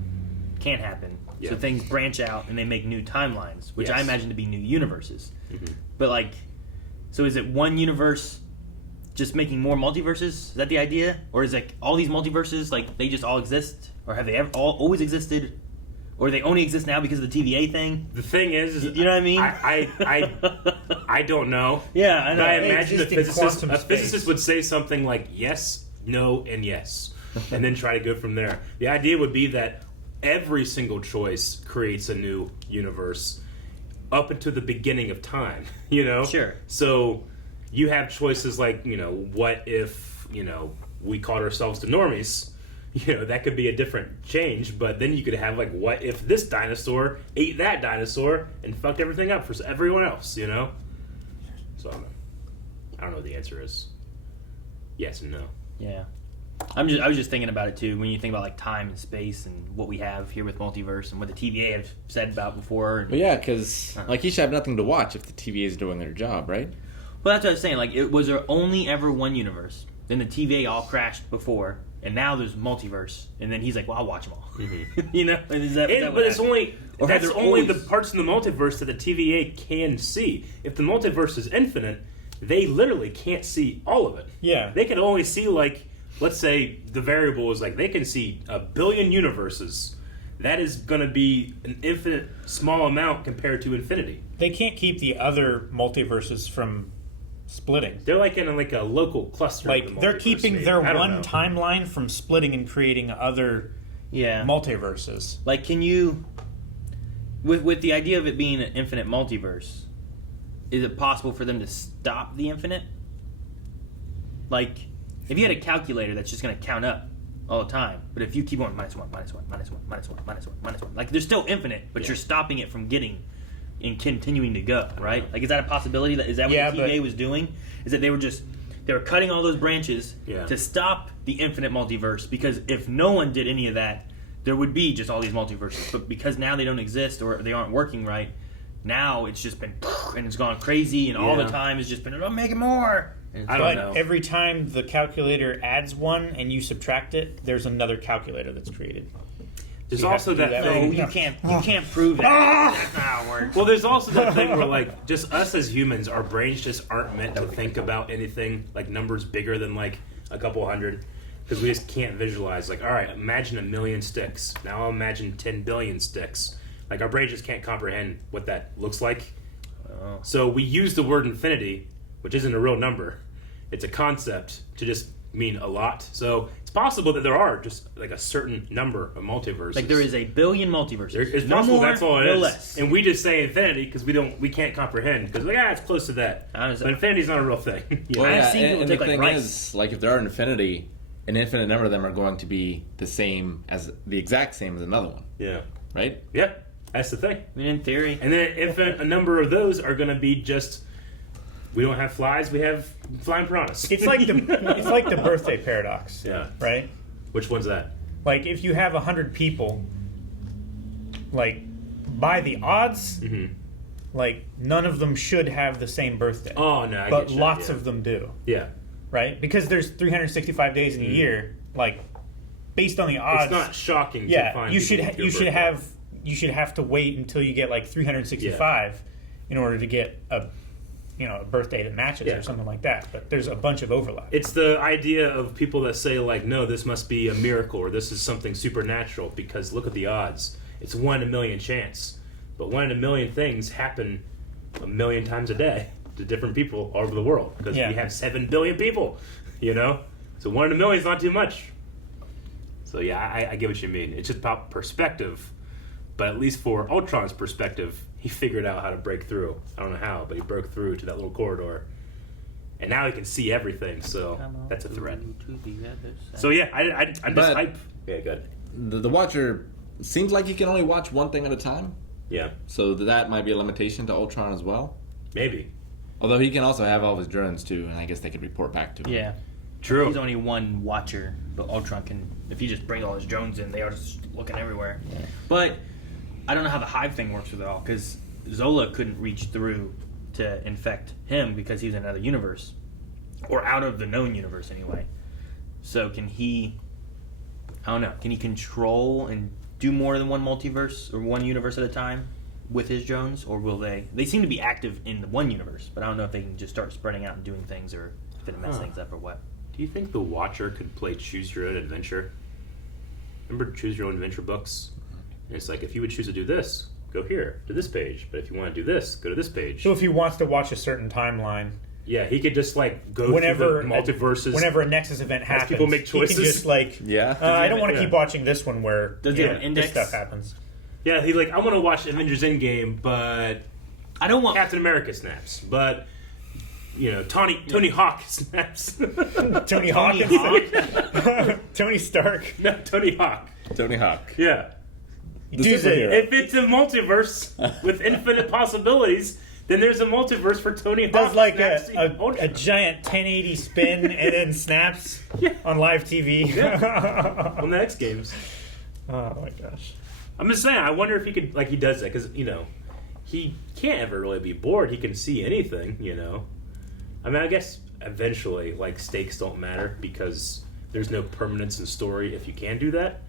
can't happen. Yeah. So things branch out and they make new timelines, which I Yes. imagine to be new universes. Mhm. But, like, so is it one universe just making more multiverses? Is that the idea? Or is it all these multiverses, like, they just all exist? Or have they always existed? Or they only exist now because of the TVA thing? The thing is You know what I mean? I don't know. Yeah, I know. But I They imagine a exist in quantum physicist space. would say something like yes, no, and yes, and then try to go from there. The idea would be that every single choice creates a new universe up until the beginning of time, Sure. So you have choices like, what if, we called ourselves the normies? That could be a different change, but then you could have, like, what if this dinosaur ate that dinosaur and fucked everything up for everyone else, So I don't know. I don't know what the answer is. Yes and no. Yeah. I was just thinking about it too when you think about like time and space and what we have here with multiverse and what the TVA have said about before. And, Well, yeah, because like you should have nothing to watch if the TVA is doing their job, right? well, that's what I was saying. Like, was there only ever one universe? Then the TVA all crashed before, and now there's multiverse. And then he's like, "Well, I'll watch them all." And is that But what it's happened? only Or have that's there only always- the parts in the multiverse that the TVA can see. If the multiverse is infinite, they literally can't see all of it. Yeah. They can only see, like, let's say the variable is like they can see 1 billion universes. That is going to be an infinite small amount compared to infinity. They can't keep the other multiverses from splitting. They're like in a local cluster. of the Like, they're multiverse, keeping maybe. their I don't one know. timeline from splitting and creating other Yeah. multiverses. Like, can you, with the idea of it being an infinite multiverse, is it possible for them to stop the infinite? Like, if you had a calculator that's just going to count up all the time, but if you keep going -1, -1, -1, -1, -1, -1, -1, like, they're still infinite, but you're stopping it from getting and continuing to go, right? Like, is that a possibility? Is that what Yeah, the TVA but- was doing? Is that they were cutting all those branches Yeah. to stop the infinite multiverse? Because if no one did any of that, there would be just all these multiverses. But because now they don't exist or they aren't working right, now it's just been and it's gone crazy, and all the Yeah. time it's just been, oh, make it more. And I don't But know. every time the calculator adds one and you subtract it, there's another calculator that's created. There's You have also to do that that. thing. you can't prove that. That's not how it works. Well, there's also that thing where, like, just us as humans, our brains just aren't meant to think about anything like numbers bigger than like a couple hundred, because we just can't visualize. Like, all right, imagine 1 million sticks. Now I'll imagine 10 billion sticks. Like, our brain just can't comprehend what that looks like. Oh. So we use the word infinity, which isn't a real number. It's a concept to just mean a lot. So it's possible that there are just like a certain number of multiverses. Like, there is a billion multiverses. It's no possible more, that's all it no is. less. And we just say infinity because we can't comprehend because it's close to that. Honestly. But infinity's not a real thing. Well, I've seen and people the take, like, thing rice. is, like, if there are an infinite number of them are going to be the exact same as another one, Yeah. right? Yeah. That's the thing. I mean, in theory. And then a number of those are going to be just, we don't have flies, we have flying piranhas. It's like the birthday paradox. Yeah. Right? Which one's that? Like, if you have 100 people, like, by the odds, like, none of them should have the same birthday. Oh, no, I but get you, lots yeah. of them do. Yeah. Right? Because there's 365 days in a year. Like, based on the odds, It's not shocking to yeah, find you people should with your you should birthday. have to wait until you get like 365 in order to get a birthday that matches Yeah. or something like that. But there's a bunch of overlap. It's the idea of people that say, like, no, this must be a miracle or this is something supernatural because look at the odds. It's 1 in a million chance. But 1 in a million things happen 1 million times a day to different people all over the world because Yeah. we have 7 billion people, So 1 in a million is not too much. So, yeah, I get what you mean. It's just about perspective. But at least for Ultron's perspective, he figured out how to break through. I don't know how, but he broke through to that little corridor. And now he can see everything, so that's a threat. So, yeah, I'm just But- hype. Yeah, good. The Watcher seems like he can only watch one thing at a time, Yeah, so that might be a limitation to Ultron as well. maybe. Although he can also have all of his drones too, and I guess they could report back to him. Yeah. True. He's only one watcher, but Ultron can. If he just brings all his drones in, they are just looking everywhere. But I don't know how the hive thing works with it all, because Zola couldn't reach through to infect him because he's in another universe, or out of the known universe anyway. So can he? I don't know. Can he control and do more than one multiverse or one universe at a time with his drones, or will they? They seem to be active in the one universe, but I don't know if they can just start spreading out and doing things, or if it mess things up or what. Do you think the Watcher could play Choose Your Own Adventure? Remember Choose Your Own Adventure books? And it's like, if you would choose to do this, go here to this page. But if you want to do this, go to this page. So if he wants to watch a certain timeline, yeah, he could just like go whenever through the multiverses. Whenever a Nexus event happens, people make choices. He can just like, Yeah. I don't want to keep watching this one where Does he have an index? this stuff happens. Yeah, he like, I want to watch Avengers Endgame, but I don't want. Captain America snaps. But Tony Hawk snaps. Tony Hawk? Tony Stark. No, Tony Hawk. Tony Hawk. Yeah. The Dude's superhero. If it's a multiverse with infinite possibilities, then there's a multiverse for Tony Hawk. does like snaps the a Ultron. giant 1080 spin and then snaps on live TV. on the X Games. Oh my gosh. I'm just saying, I wonder if he could, like, he does that, because, he can't ever really be bored. He can see anything, I mean, I guess eventually, like, stakes don't matter, because there's no permanence in story if you can do that.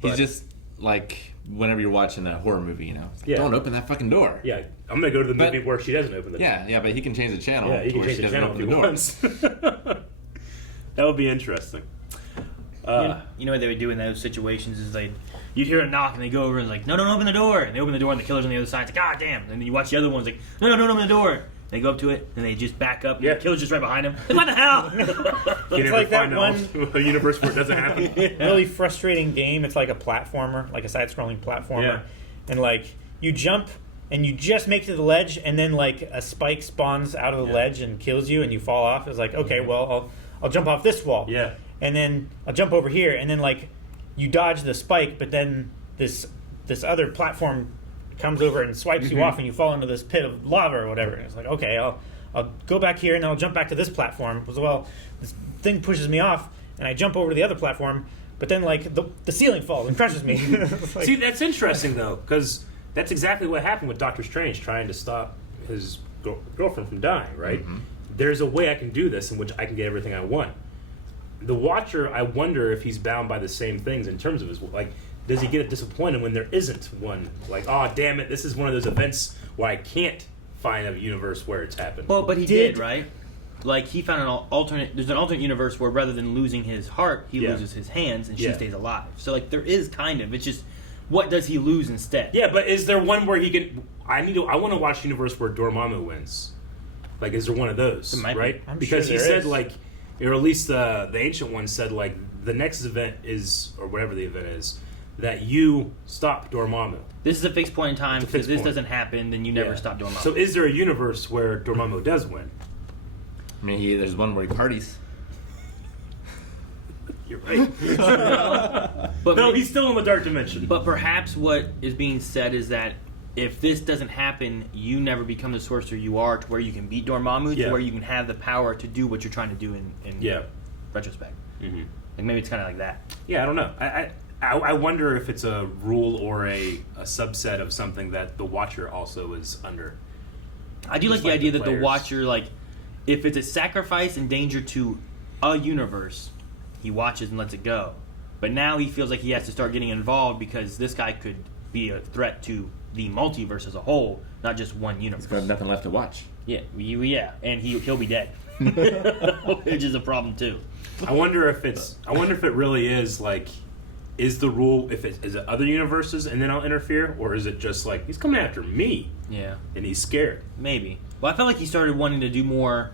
He's But- just like whenever you're watching a horror movie, It's like, Yeah. don't open that fucking door. Yeah, I'm going to go to the But- movie where she doesn't open the door. Yeah, but he can change the channel. Yeah, he to can where change she the doesn't channel if he open the door. wants. That would be interesting. You know what they would do in those situations is you'd hear a knock and they go over and like, no, don't open the door. And they open the door and the killer's on the other side. It's like, God damn. And then you watch the other ones like, no, don't open the door. They go up to it and they just back up. Yeah. And the killer's just right behind him. Like, what the hell? You never like that find a universe where it doesn't happen. Really frustrating game. It's like a platformer, like a side-scrolling platformer. Yeah. And like you jump and you just make it to the ledge, and then like a spike spawns out of the ledge and kills you, and you fall off. It's like, okay, well, I'll jump off this wall. Yeah. And then I'll jump over here, and then like you dodge the spike, but then this other platform comes over and swipes you off, and you fall into this pit of lava or whatever. And it's like, okay, I'll go back here, and then I'll jump back to this platform. As well, this thing pushes me off, and I jump over to the other platform, but then like the ceiling falls and crushes me. It's like, See, that's interesting, though, because that's exactly what happened with Doctor Strange trying to stop his girlfriend from dying, right? Mm-hmm. There's a way I can do this in which I can get everything I want. The Watcher, I wonder if he's bound by the same things in terms of his, like, does he get disappointed when there isn't one? Like, oh, damn it, this is one of those events where I can't find a universe where it's happened. Well, but he did, right? Like, he found there's an alternate universe where rather than losing his heart, he loses his hands and she stays alive. So, like, there is kind of, it's just, what does he lose instead? Yeah, but is there one where he can, I want to watch a universe where Dormammu wins. Like, is there one of those, There might be. right? I'm Because sure he there said, is. like, or at least the ancient one said, like, the next event is, or whatever the event is, that you stop Dormammu. This is a fixed point in time, It's a because fixed if this point. doesn't happen, then you never Yeah. stop doing So is there a universe where Dormammu does win? I mean, there's one where he parties. You're right. But No, he's still in the dark dimension. But perhaps what is being said is that if this doesn't happen, you never become the sorcerer you are, to where you can beat Dormammu, Yeah. to where you can have the power to do what you're trying to do in Yeah. retrospect. Mm-hmm. Like, maybe it's kind of like that. Yeah, I don't know. I wonder if it's a rule or a subset of something that the Watcher also is under. I do like Just the like idea the that the players. Watcher, like, if it's a sacrifice and danger to a universe, he watches and lets it go. But now he feels like he has to start getting involved because this guy could be a threat to the multiverse as a whole, not just one universe. He's got nothing left to watch. Yeah, and he'll be dead, which is a problem too. I wonder if it really is like, is the rule if is it other universes and then I'll interfere, or is it just like he's coming after me Yeah, and he's scared? maybe. Well, I felt like he started wanting to do more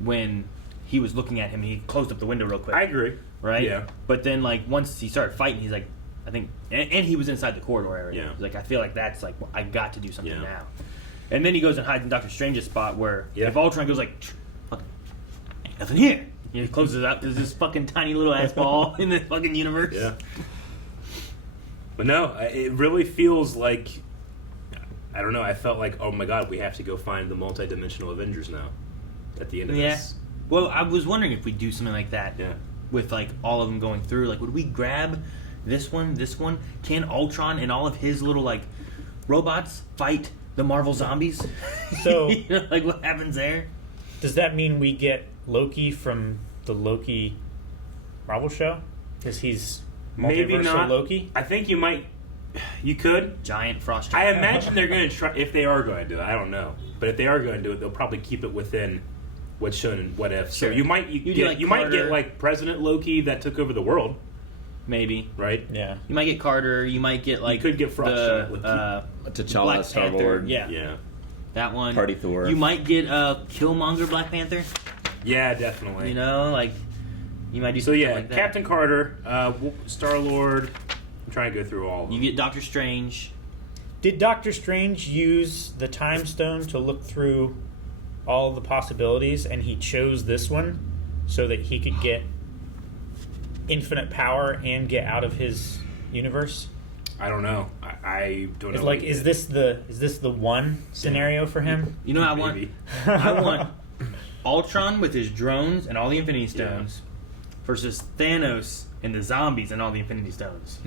when he was looking at him and he closed up the window real quick. I agree. Right? Yeah. But then, like, once he started fighting, he's like, I think, and he was inside the corridor area. Yeah. He's like, I feel like that's like, I got to do something Yeah. now. And then he goes and hides in Doctor Strange's spot where Yeah. if Ultron goes like, fucking, ain't nothing here. He closes it up. There's this fucking tiny little ass ball in the fucking universe. Yeah. But no, it really feels like, I don't know, I felt like, oh my god, we have to go find the multi-dimensional Avengers now at the end of Yeah. this. Well, I was wondering if we'd do something like that. Yeah. With like all of them going through. Like, would we grab this one? Can Ultron and all of his little like robots fight the Marvel zombies? So, You know, like what happens there? does that mean we get Loki from the Loki Marvel show? Because he's Maybe multiversal not. Loki? I think you might. You could. Giant frost. I imagine they're going to try. If they are going to do it, I don't know. But if they are going to do it, they'll probably keep it within what's shown in What If. Sure. So you might You do, get like, you might get Carter. like President Loki that took over the world, Maybe. right? Yeah. You might get Carter. You might get like could get Frost the Giant T'Challa, Black Star-Lord. Panther. Yeah. Yeah. That one. Party Thor. You might get Killmonger Black Panther. Yeah, definitely. You know, like you might do So something yeah, like that. Captain Carter, Star Lord. I'm trying to go through all of them. You get Doctor Strange. Did Doctor Strange use the Time Stone to look through all the possibilities, and he chose this one so that he could get infinite power and get out of his universe? I don't know. I don't know. It's what like, he is did. this the one scenario for him? You know what I want? Maybe. I want Ultron with his drones and all the Infinity Stones versus Thanos and the zombies and all the Infinity Stones.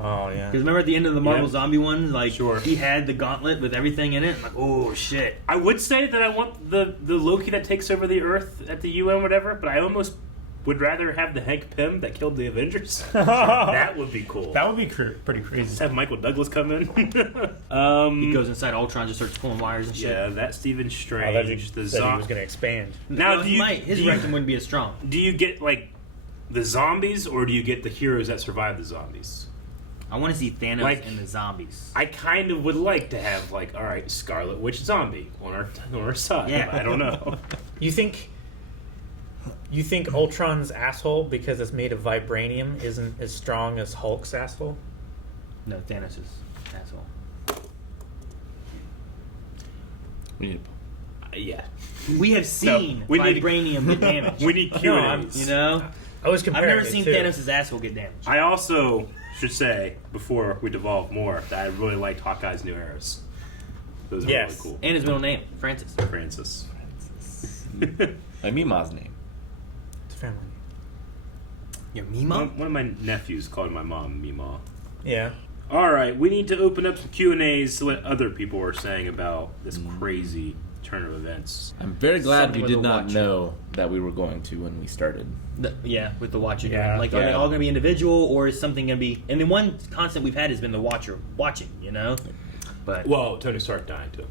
Oh yeah. Because remember at the end of the Marvel Yeah. Zombie one, like Sure. he had the gauntlet with everything in it. I'm like, oh shit. I would say that I want the Loki that takes over the Earth at the UN, whatever. But I almost would rather have the Hank Pym that killed the Avengers. That would be cool. That would be pretty crazy. Just have Michael Douglas come in. He goes inside Ultron, just starts pulling wires and shit. Yeah, that Stephen Oh, Strange. that the he was zo- going to expand. Now, Well, do he you, might. His do, you, reaction wouldn't be as strong. do you get like the zombies, or do you get the heroes that survive the zombies? I want to see Thanos Like- and the zombies. I kind of would like to have like, all right, Scarlet Witch zombie on our side. Yeah. I don't know. You think Ultron's asshole, because it's made of vibranium, isn't as strong as Hulk's asshole? No, Thanos is asshole. We need Yeah, We have seen we need- vibranium get damaged. we need No, I'm- Q&As. You know, I was I've comparing never it seen to- Thanos' asshole get damaged. I also should say before we devolve more that I really liked Hawkeye's new arrows. Those are Yes. really cool. And his middle name, Francis. Francis. like Mima's name. It's family. Your Mima? One of my nephews called my mom Mima. Yeah. All right, we need to open up some Q&As to what other people are saying about this crazy turn of events. I'm very glad Something we with did a not watcher. know that we were going to when we started. Yeah, with the Watcher. Yeah. Like, are they Yeah. all going to be individual, or is something going to be... And the one constant we've had has been the Watcher watching, you know? But Well, Tony Stark died too.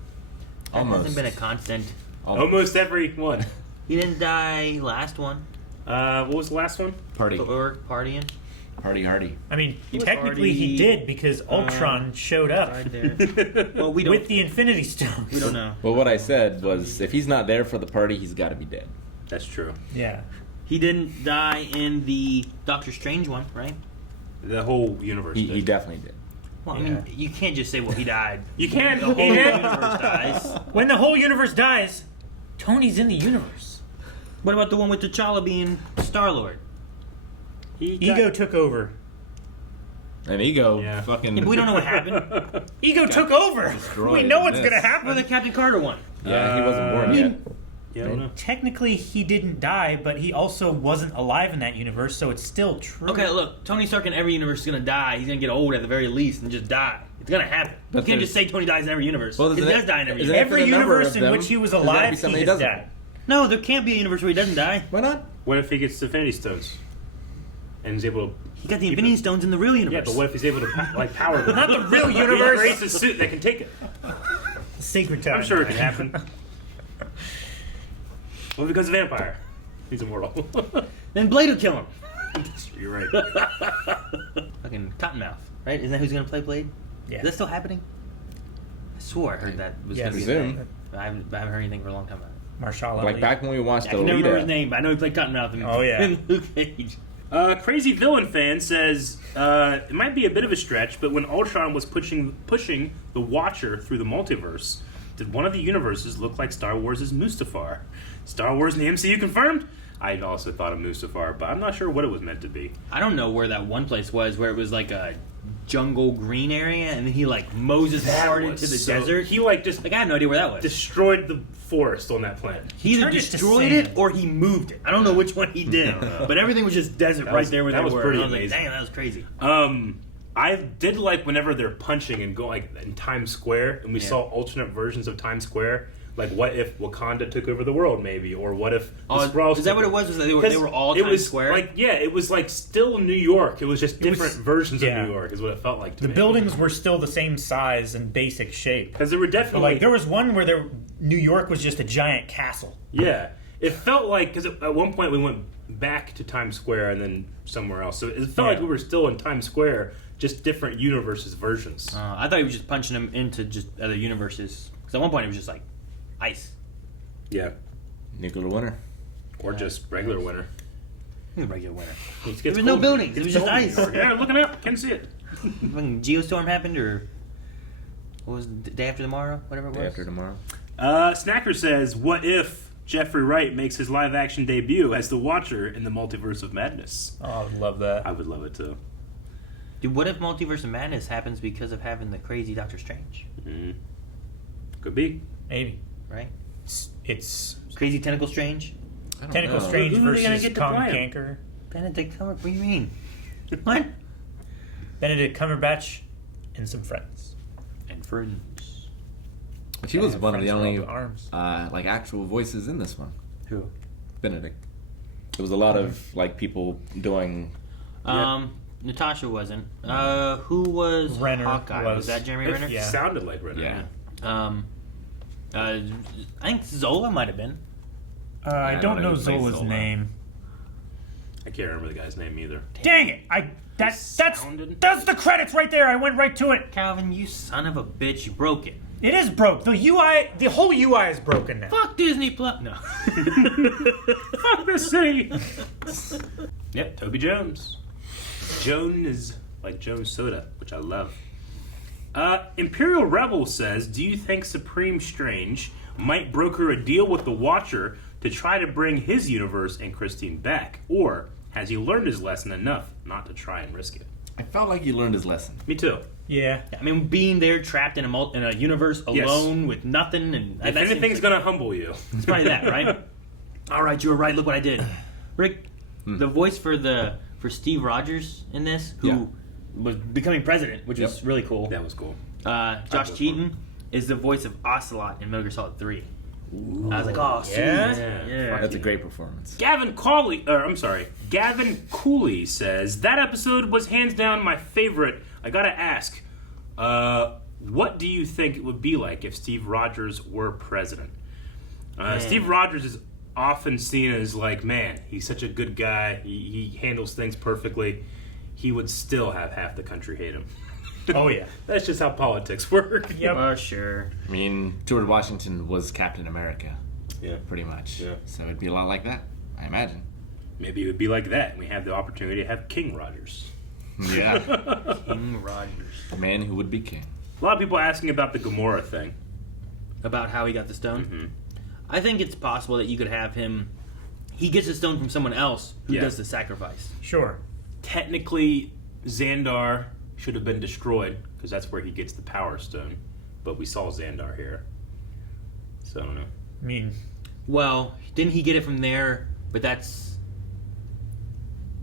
that Almost. hasn't been a constant. Almost every one. He didn't die last one. What was the last one? Party. Or partying. Hardy. I mean, was technically he already, did, because Ultron showed up Died there. Well, we don't... with the Infinity Stones. we don't know. Well, what I said was if he's not there for the party, he's got to be dead. That's true. Yeah. He didn't die in the Doctor Strange one, right? The whole universe. He did. definitely did. Well, I mean, you can't just say, well, he died. You can't. The whole He did. universe dies. When the whole universe dies, Tony's in the universe. What about the one with T'Challa being Star-Lord? Ego took over. And Ego Yeah. fucking... Yeah, but we don't know what happened. Ego took over. destroyed We know in what's this. going to Well, the happen. Captain Carter one. Yeah, he wasn't born yet. Yeah, I don't know. Technically, he didn't die, but he also wasn't alive in that universe, so it's still true. Okay, look, Tony Stark in every universe is gonna die. He's gonna get old at the very least and just die. It's gonna happen. But You can't just there's- say Tony dies in every universe. Well, He isn't does it- die in every isn't universe. it- Every for the number universe of in them, which he was there's gotta be alive, something he he has doesn't. died. No, there can't be a universe where he doesn't die. Why not? What if he gets the Infinity Stones and is able to? He got the Infinity Stones in the real universe. Yeah, but what if he's able to power them? Not the real He universe. creates a suit that can take it. Sacred time. I'm sure it can happen. Well, because a vampire, he's immortal. Then Blade will kill him. You're right. Fucking Cottonmouth, right? Isn't that who's gonna play Blade? Yeah. Is that still happening? I swore I heard that was Yes. gonna be a Presume. thing. I haven't heard anything for a long time about it. Marshall Like Ali. back when we watched I can never remember his Alita. name, but I know he played Cottonmouth in, Oh, yeah. in Luke Cage. Crazy Villain fan says it might be a bit of a stretch, but when Ultron was pushing the Watcher through the multiverse, did one of the universes look like Star Wars' Mustafar? Star Wars in the MCU confirmed? I also thought of Mustafar, but I'm not sure what it was meant to be. I don't know where that one place was where it was like a jungle green area, and then he like Moses hard into the desert. He like just I have no idea where that was. destroyed the forest on that planet. He either turned it to destroyed sand. it or he moved it. I don't know which one he did, but everything was just desert right there where that they was were. pretty And I was amazing. like, damn, that was crazy. I did like whenever they're punching and go like in Times Square, and we saw alternate versions of Times Square. Like, what if Wakanda took over the world, maybe, or what if the Skrulls is that took what it over? was? Was that they were all it Times was Square? Like, yeah, it was like still New York. It was just different versions yeah. of New York, is what it felt like to The me. buildings were still the same size and basic shape. Because there were But, definitely like there was one where New York was just a giant castle. yeah. It felt like because at one point we went back to Times Square and then somewhere else, so it felt like we were still in Times Square, just different universes versions. I thought he was just punching them into just other universes. Because at one point it was just like ice. Yeah, Nuclear winter. or just regular winter. It was a regular winter. There was no buildings. It was just ice. Yeah, looking up, can see it. When Geostorm happened, or what was it, the day after tomorrow? Whatever it was. Day after tomorrow. Snacker says, "What if Jeffrey Wright makes his live-action debut as the Watcher in the Multiverse of Madness?" Oh, I would love that. I would love it too. Dude, what if Multiverse of Madness happens because of having the crazy Doctor Strange? Could be. Maybe Right? it's Crazy Tentacle Strange? I don't Tentacle know. Strange Who are they gonna versus get to Kong play him? Kanker. Benedict Cumberbatch? What do you mean? What? Benedict Cumberbatch and some friends. And friends. But he was Yeah, one of the friends with only all the arms. like actual voices in this one. Who? Benedict. There was a lot of like people doing. Natasha wasn't. Who was Renner Hawkeye? Was that Jeremy It Renner? Yeah. sounded like Renner. Yeah. I think Zola might have been. I I don't don't know know who plays Zola's Zola. name. I can't remember the guy's name either. Dang it! That's sounded- the credits right there. I went right to it. Calvin, you son of a bitch, you broke it. It is broke. The UI, the whole UI is broken now. Fuck Disney Plus. No. Fuck the city. Yep, Toby Jones. Joan is like Jones Soda, which I love. Imperial Rebel says, "Do you think Supreme Strange might broker a deal with the Watcher to try to bring his universe and Christine back, or has he learned his lesson enough not to try and risk it?" I felt like he learned his lesson. Me too. Yeah. I mean, being there trapped in a universe Yes. alone with nothing, and If that seems anything's like- gonna humble you, it's probably that, right? All right, you were right. Look what I did, Rick. The voice for Steve Rogers in this, who Yeah. was becoming president, which was really cool. that was cool. Josh Keaton is the voice of Ocelot in Metal Gear Solid 3. I was like, oh, sweet. Yeah? Yeah. That's a great performance. Gavin Cooley says, "That episode was hands down my favorite. I gotta ask, what do you think it would be like if Steve Rogers were president?" Steve Rogers is often seen as like, man, he's such a good guy. He handles things perfectly. He would still have half the country hate him. Oh yeah. That's just how politics work. Yep. Oh, sure. I mean, George Washington was Captain America, Yeah. pretty much. Yeah. So it'd be a lot like that, I imagine. Maybe it would be like that. We have the opportunity to have King Rogers. Yeah. King Rogers. The man who would be king. A lot of people asking about the Gamora thing. About how he got the stone? Mm-hmm. I think it's possible that you could have him. He gets the stone from someone else who Yeah. does the sacrifice. Sure. Technically, Xandar should have been destroyed because that's where he gets the Power Stone. But we saw Xandar here, so I don't know. I mean, Well, didn't he get it from there? But that's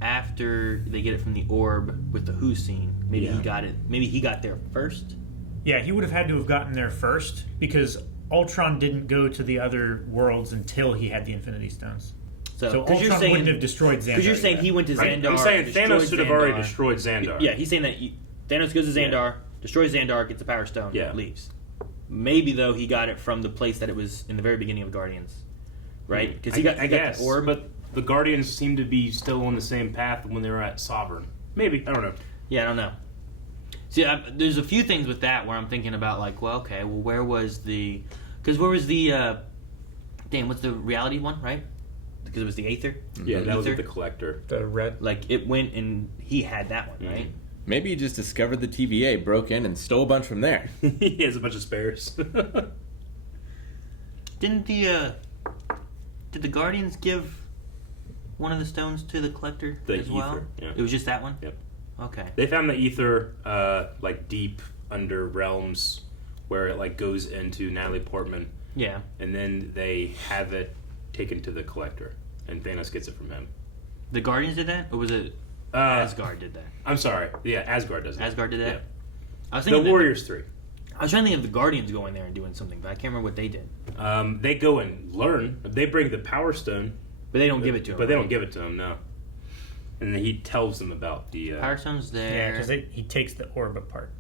after they get it from the orb with the Who scene. Maybe Yeah. he got it. Maybe he got there first. yeah, he would have had to have gotten there first because Ultron didn't go to the other worlds until he had the Infinity Stones. So 'cause Ultron wouldn't have destroyed Xandar. Because you're saying yet. he went to Xandar. I'm saying destroyed Thanos should have already Xandar. destroyed Xandar. Yeah, he's saying that Thanos goes to Xandar, destroys Xandar, gets the Power Stone, Yeah. leaves. Maybe though he got it from the place that it was in the very beginning of Guardians, right? Because he got I guess, the orb. but the Guardians seem to be still on the same path when they were at Sovereign. Maybe, I don't know. Yeah, I don't know. See, there's a few things with that where I'm thinking about like, well, okay, well, where was the? Because where was the? What's the reality one, right? Because it was the Aether. Yeah, that was Aether. with the Collector. The red. Like it went and he had that one, right? Maybe he just discovered the TVA, broke in, and stole a bunch from there. He has a bunch of spares. Didn't did the Guardians give one of the stones to the Collector The as well? ether, yeah. It was just that one? Yep. Okay. They found the ether like deep under realms where it like goes into Natalie Portman, Yeah. and then they have it taken to the Collector, and Thanos gets it from him. The Guardians did that? Or was it Asgard did that? I'm sorry. Yeah, Asgard does it. Asgard did that? Yeah. I was The thinking Warriors 3. I was trying to think of the Guardians going there and doing something, but I can't remember what they did. They go and learn. They bring the Power Stone. But they don't give it to him. But they right? don't give it to him, no. And then he tells them about the... Power Stone's Yeah, there. because he takes the orb apart.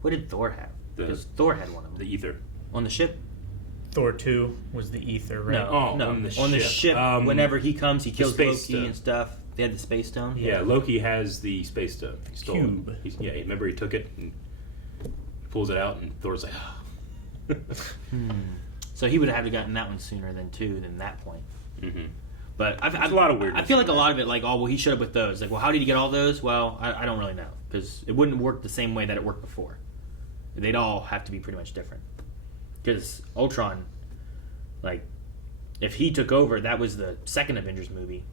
What did Thor have? Because Thor had one of them. the ether. On the ship? Thor 2 was the ether, right? No, Oh, no. on the ship. ship. Whenever he comes, he kills Space Loki Stone. and stuff. They had the Space Stone. Yeah, Loki has the Space Stone. He stole Cube. it. Yeah, remember he took it and pulls it out, and Thor's like, So he would have gotten that one sooner than that point. Mhm. But There's a lot of weirdness I feel like in a lot of it, like, oh, well, he showed up with those. Like, well, how did he get all those? Well, I don't really know. Because it wouldn't work the same way that it worked before. They'd all have to be pretty much different. Because Ultron, like, if he took over, that was the second Avengers movie.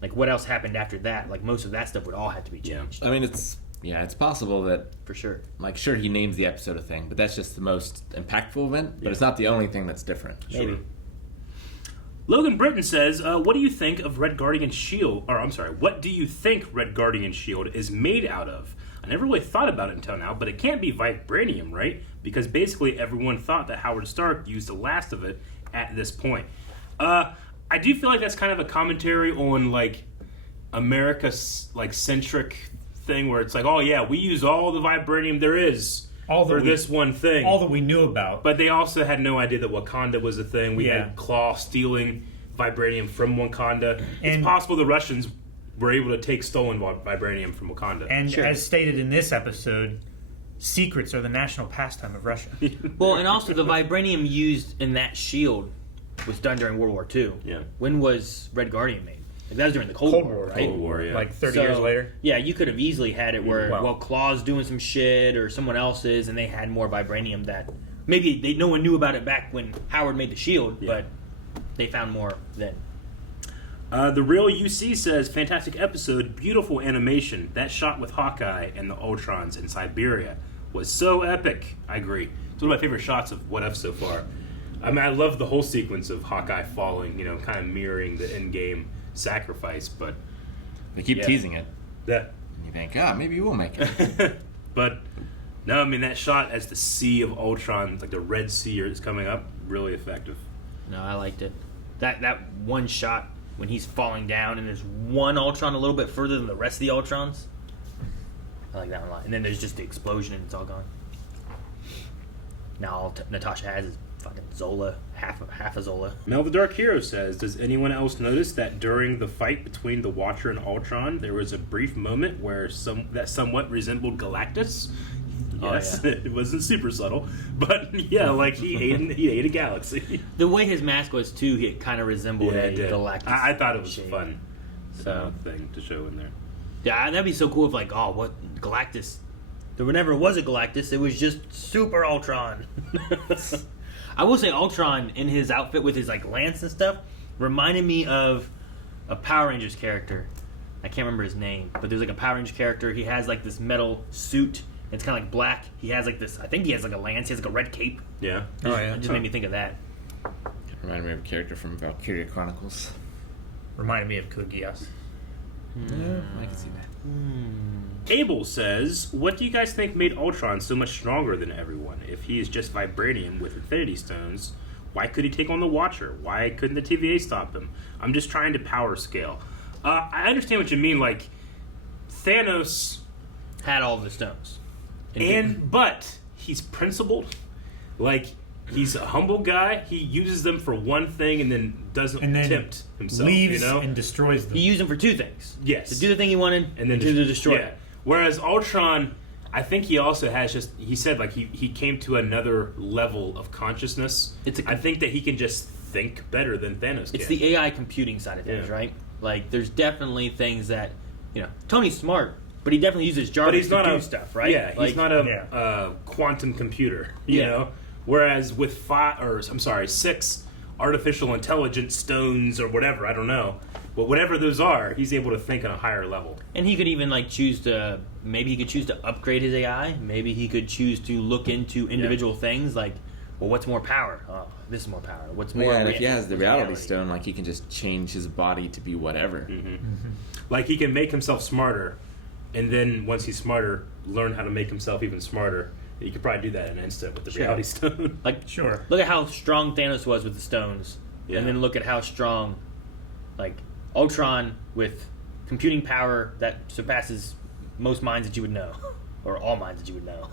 Like, what else happened after that? Like, most of that stuff would all have to be changed. I mean, it's possible that, For sure. like, sure, he names the episode a thing, but that's just the most impactful event. But it's not the only thing that's different. Maybe. Logan Britton says, what do you think of Red Guardian Shield? Or, I'm sorry, what do you think Red Guardian Shield is made out of? I never really thought about it until now, but it can't be Vibranium, right? Because basically everyone thought that Howard Stark used the last of it at this point. I do feel like that's kind of a commentary on, like, America's, like, centric thing where it's like, oh yeah, we use all the Vibranium there is for this one thing. All that we knew about. But they also had no idea that Wakanda was a thing. We Yeah. had Claw stealing Vibranium from Wakanda. It's And- possible the Russians were able to take stolen Vibranium from Wakanda. And Sure. as stated in this episode, secrets are the national pastime of Russia. Well, and also the Vibranium used in that shield was done during World War II. Yeah. When was Red Guardian made? Like, that was during the Cold War, right? Cold War, yeah. Like 30 So, years later. Yeah, you could have easily had it where, Well- well, Claw's doing some shit or someone else is, and they had more Vibranium that maybe no one knew about it back when Howard made the shield, Yeah. but they found more then. The Real UC says, fantastic episode, beautiful animation. That shot with Hawkeye and the Ultrons in Siberia was so epic. I agree. It's one of my favorite shots of What If so far. I mean, I love the whole sequence of Hawkeye falling, kind of mirroring the Endgame sacrifice, but They keep Yeah. teasing it. that... And you think, maybe we'll make it. But no, I mean that shot as the Sea of Ultron, like the Red Sea is coming up, really effective. No, I liked it. That one shot when he's falling down and there's one Ultron a little bit further than the rest of the Ultrons. I like that one a lot. And then there's just the explosion and it's all gone. Now all Natasha has is fucking Zola, half a Zola. Mel the Dark Hero says, does anyone else notice that during the fight between the Watcher and Ultron, there was a brief moment where that somewhat resembled Galactus? Oh, Yes, yeah. it wasn't super subtle, but yeah, like he ate a galaxy. The way his mask was too, it kind of resembled Yeah, a it did. Galactus. I thought it was shade. fun So thing to show in there. yeah, that'd be so cool if like, oh, what Galactus? There never was a Galactus. It was just Super Ultron. I will say Ultron in his outfit with his like lance and stuff reminded me of a Power Rangers character. I can't remember his name, but there's like a Power Rangers character. He has like this metal suit. It's kind of like black. He has like this. I think he has like a lance. He has like a red cape. Yeah. It just made me think of that. Reminded me of a character from Valkyria Chronicles. Reminded me of Code Geass. Yeah, I can see that. Abel says, what do you guys think made Ultron so much stronger than everyone? If he is just Vibranium with Infinity Stones, why could he take on the Watcher? Why couldn't the TVA stop him? I'm just trying to power scale. I understand what you mean, like, Thanos, Had all the stones. but he's principled. Like, he's a humble guy. He uses them for one thing and then doesn't tempt himself. leaves you know? and destroys them. He used them for two things. Yes. To do the thing he wanted And then to destroy yeah. it. Whereas Ultron, I think he also has he said like he came to another level of consciousness. I think that he can just think better than Thanos can. It's the AI computing side of things, Yeah. right? Like, there's definitely things that, Tony's smart, but he definitely uses jargon but he's not to a do stuff, right? Yeah, Like, he's not a quantum computer. You Yeah. know, Whereas with six artificial intelligence stones or whatever, I don't know, but whatever those are, he's able to think on a higher level. And he could even like choose to upgrade his AI. Maybe he could choose to look into individual things like, well, what's more power? Oh, this is more power. What's more? Yeah, and if he has the reality stone, like he can just change his body to be whatever. Like he can make himself smarter, and then once he's smarter, learn how to make himself even smarter. You could probably do that in an instant with the reality stone. Like, Sure. look at how strong Thanos was with the stones, and then look at how strong, like Ultron with computing power that surpasses most minds that you would know, or all minds that you would know.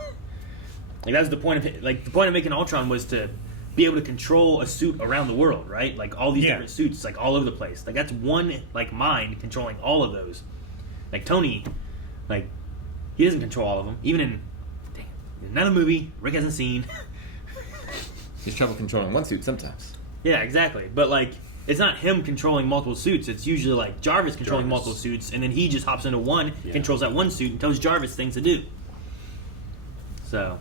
Like that's the point of it. Like the point of making Ultron was to be able to control a suit around the world, right? Like all these different suits, like all over the place. Like that's one like mind controlling all of those. Like Tony, like he doesn't control all of them. Even in another movie Rick hasn't seen. He's trouble controlling one suit sometimes. Yeah, exactly. But like, it's not him controlling multiple suits. It's usually like Jarvis controlling multiple suits, and then he just hops into one, controls that one suit, and tells Jarvis things to do. So,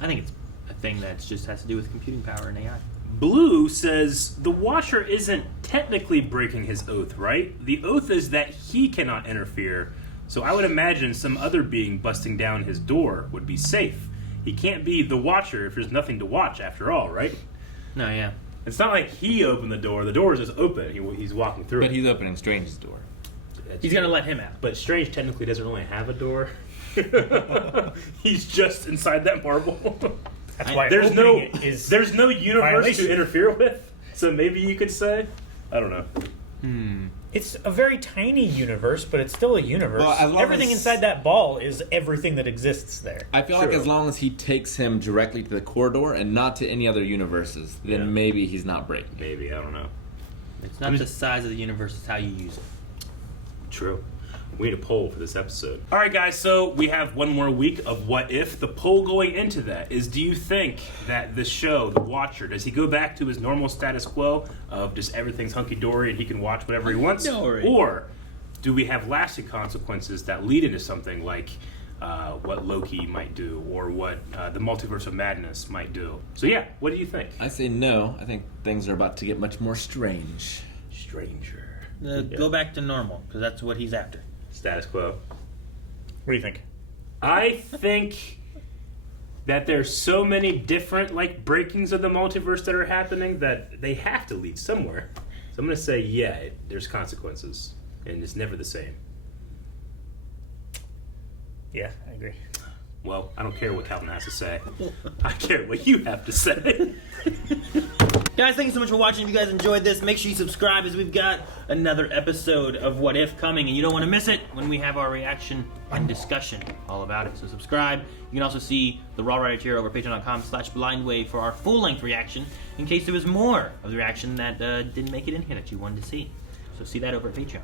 I think it's a thing that just has to do with computing power and AI. Blue says the Watcher isn't technically breaking his oath, right? The oath is that he cannot interfere. So I would imagine some other being busting down his door would be safe. He can't be the Watcher if there's nothing to watch after all, right? No, yeah. It's not like he opened the door. The door is just open. He's walking through But it. he's opening Strange's door. He's going to let him out. But Strange technically doesn't really have a door. He's just inside that marble. That's why there's opening it is there's no universe violation. to interfere with. So maybe you could say, I don't know. It's a very tiny universe, but it's still a universe. Well, as long Everything as- inside that ball is everything that exists there. I feel like as long as he takes him directly to the corridor and not to any other universes, then maybe he's not breaking. Maybe, I don't know. It's not the size of the universe, it's how you use it. True. We need a poll for this episode. All right, guys, so we have one more week of What If. The poll going into that is, do you think that the show, The Watcher, does he go back to his normal status quo of just everything's hunky-dory and he can watch whatever he wants? Hunky-dory. Or do we have lasting consequences that lead into something like what Loki might do or what the Multiverse of Madness might do? So, yeah, what do you think? I say no. I think things are about to get much more strange. Stranger. Go back to normal, because that's what he's after. Status quo. What do you think? I think that there's so many different breakings of the multiverse that are happening that they have to lead somewhere. So I'm going to say, there's consequences, and it's never the same. Yeah, I agree. Well, I don't care what Calvin has to say. I care what you have to say. Guys, thank you so much for watching. If you guys enjoyed this, make sure you subscribe as we've got another episode of What If coming, and you don't want to miss it when we have our reaction and discussion all about it. So subscribe. You can also see the raw right here over patreon.com/blindwave for our full-length reaction in case there was more of the reaction that didn't make it in here that you wanted to see. So see that over at Patreon.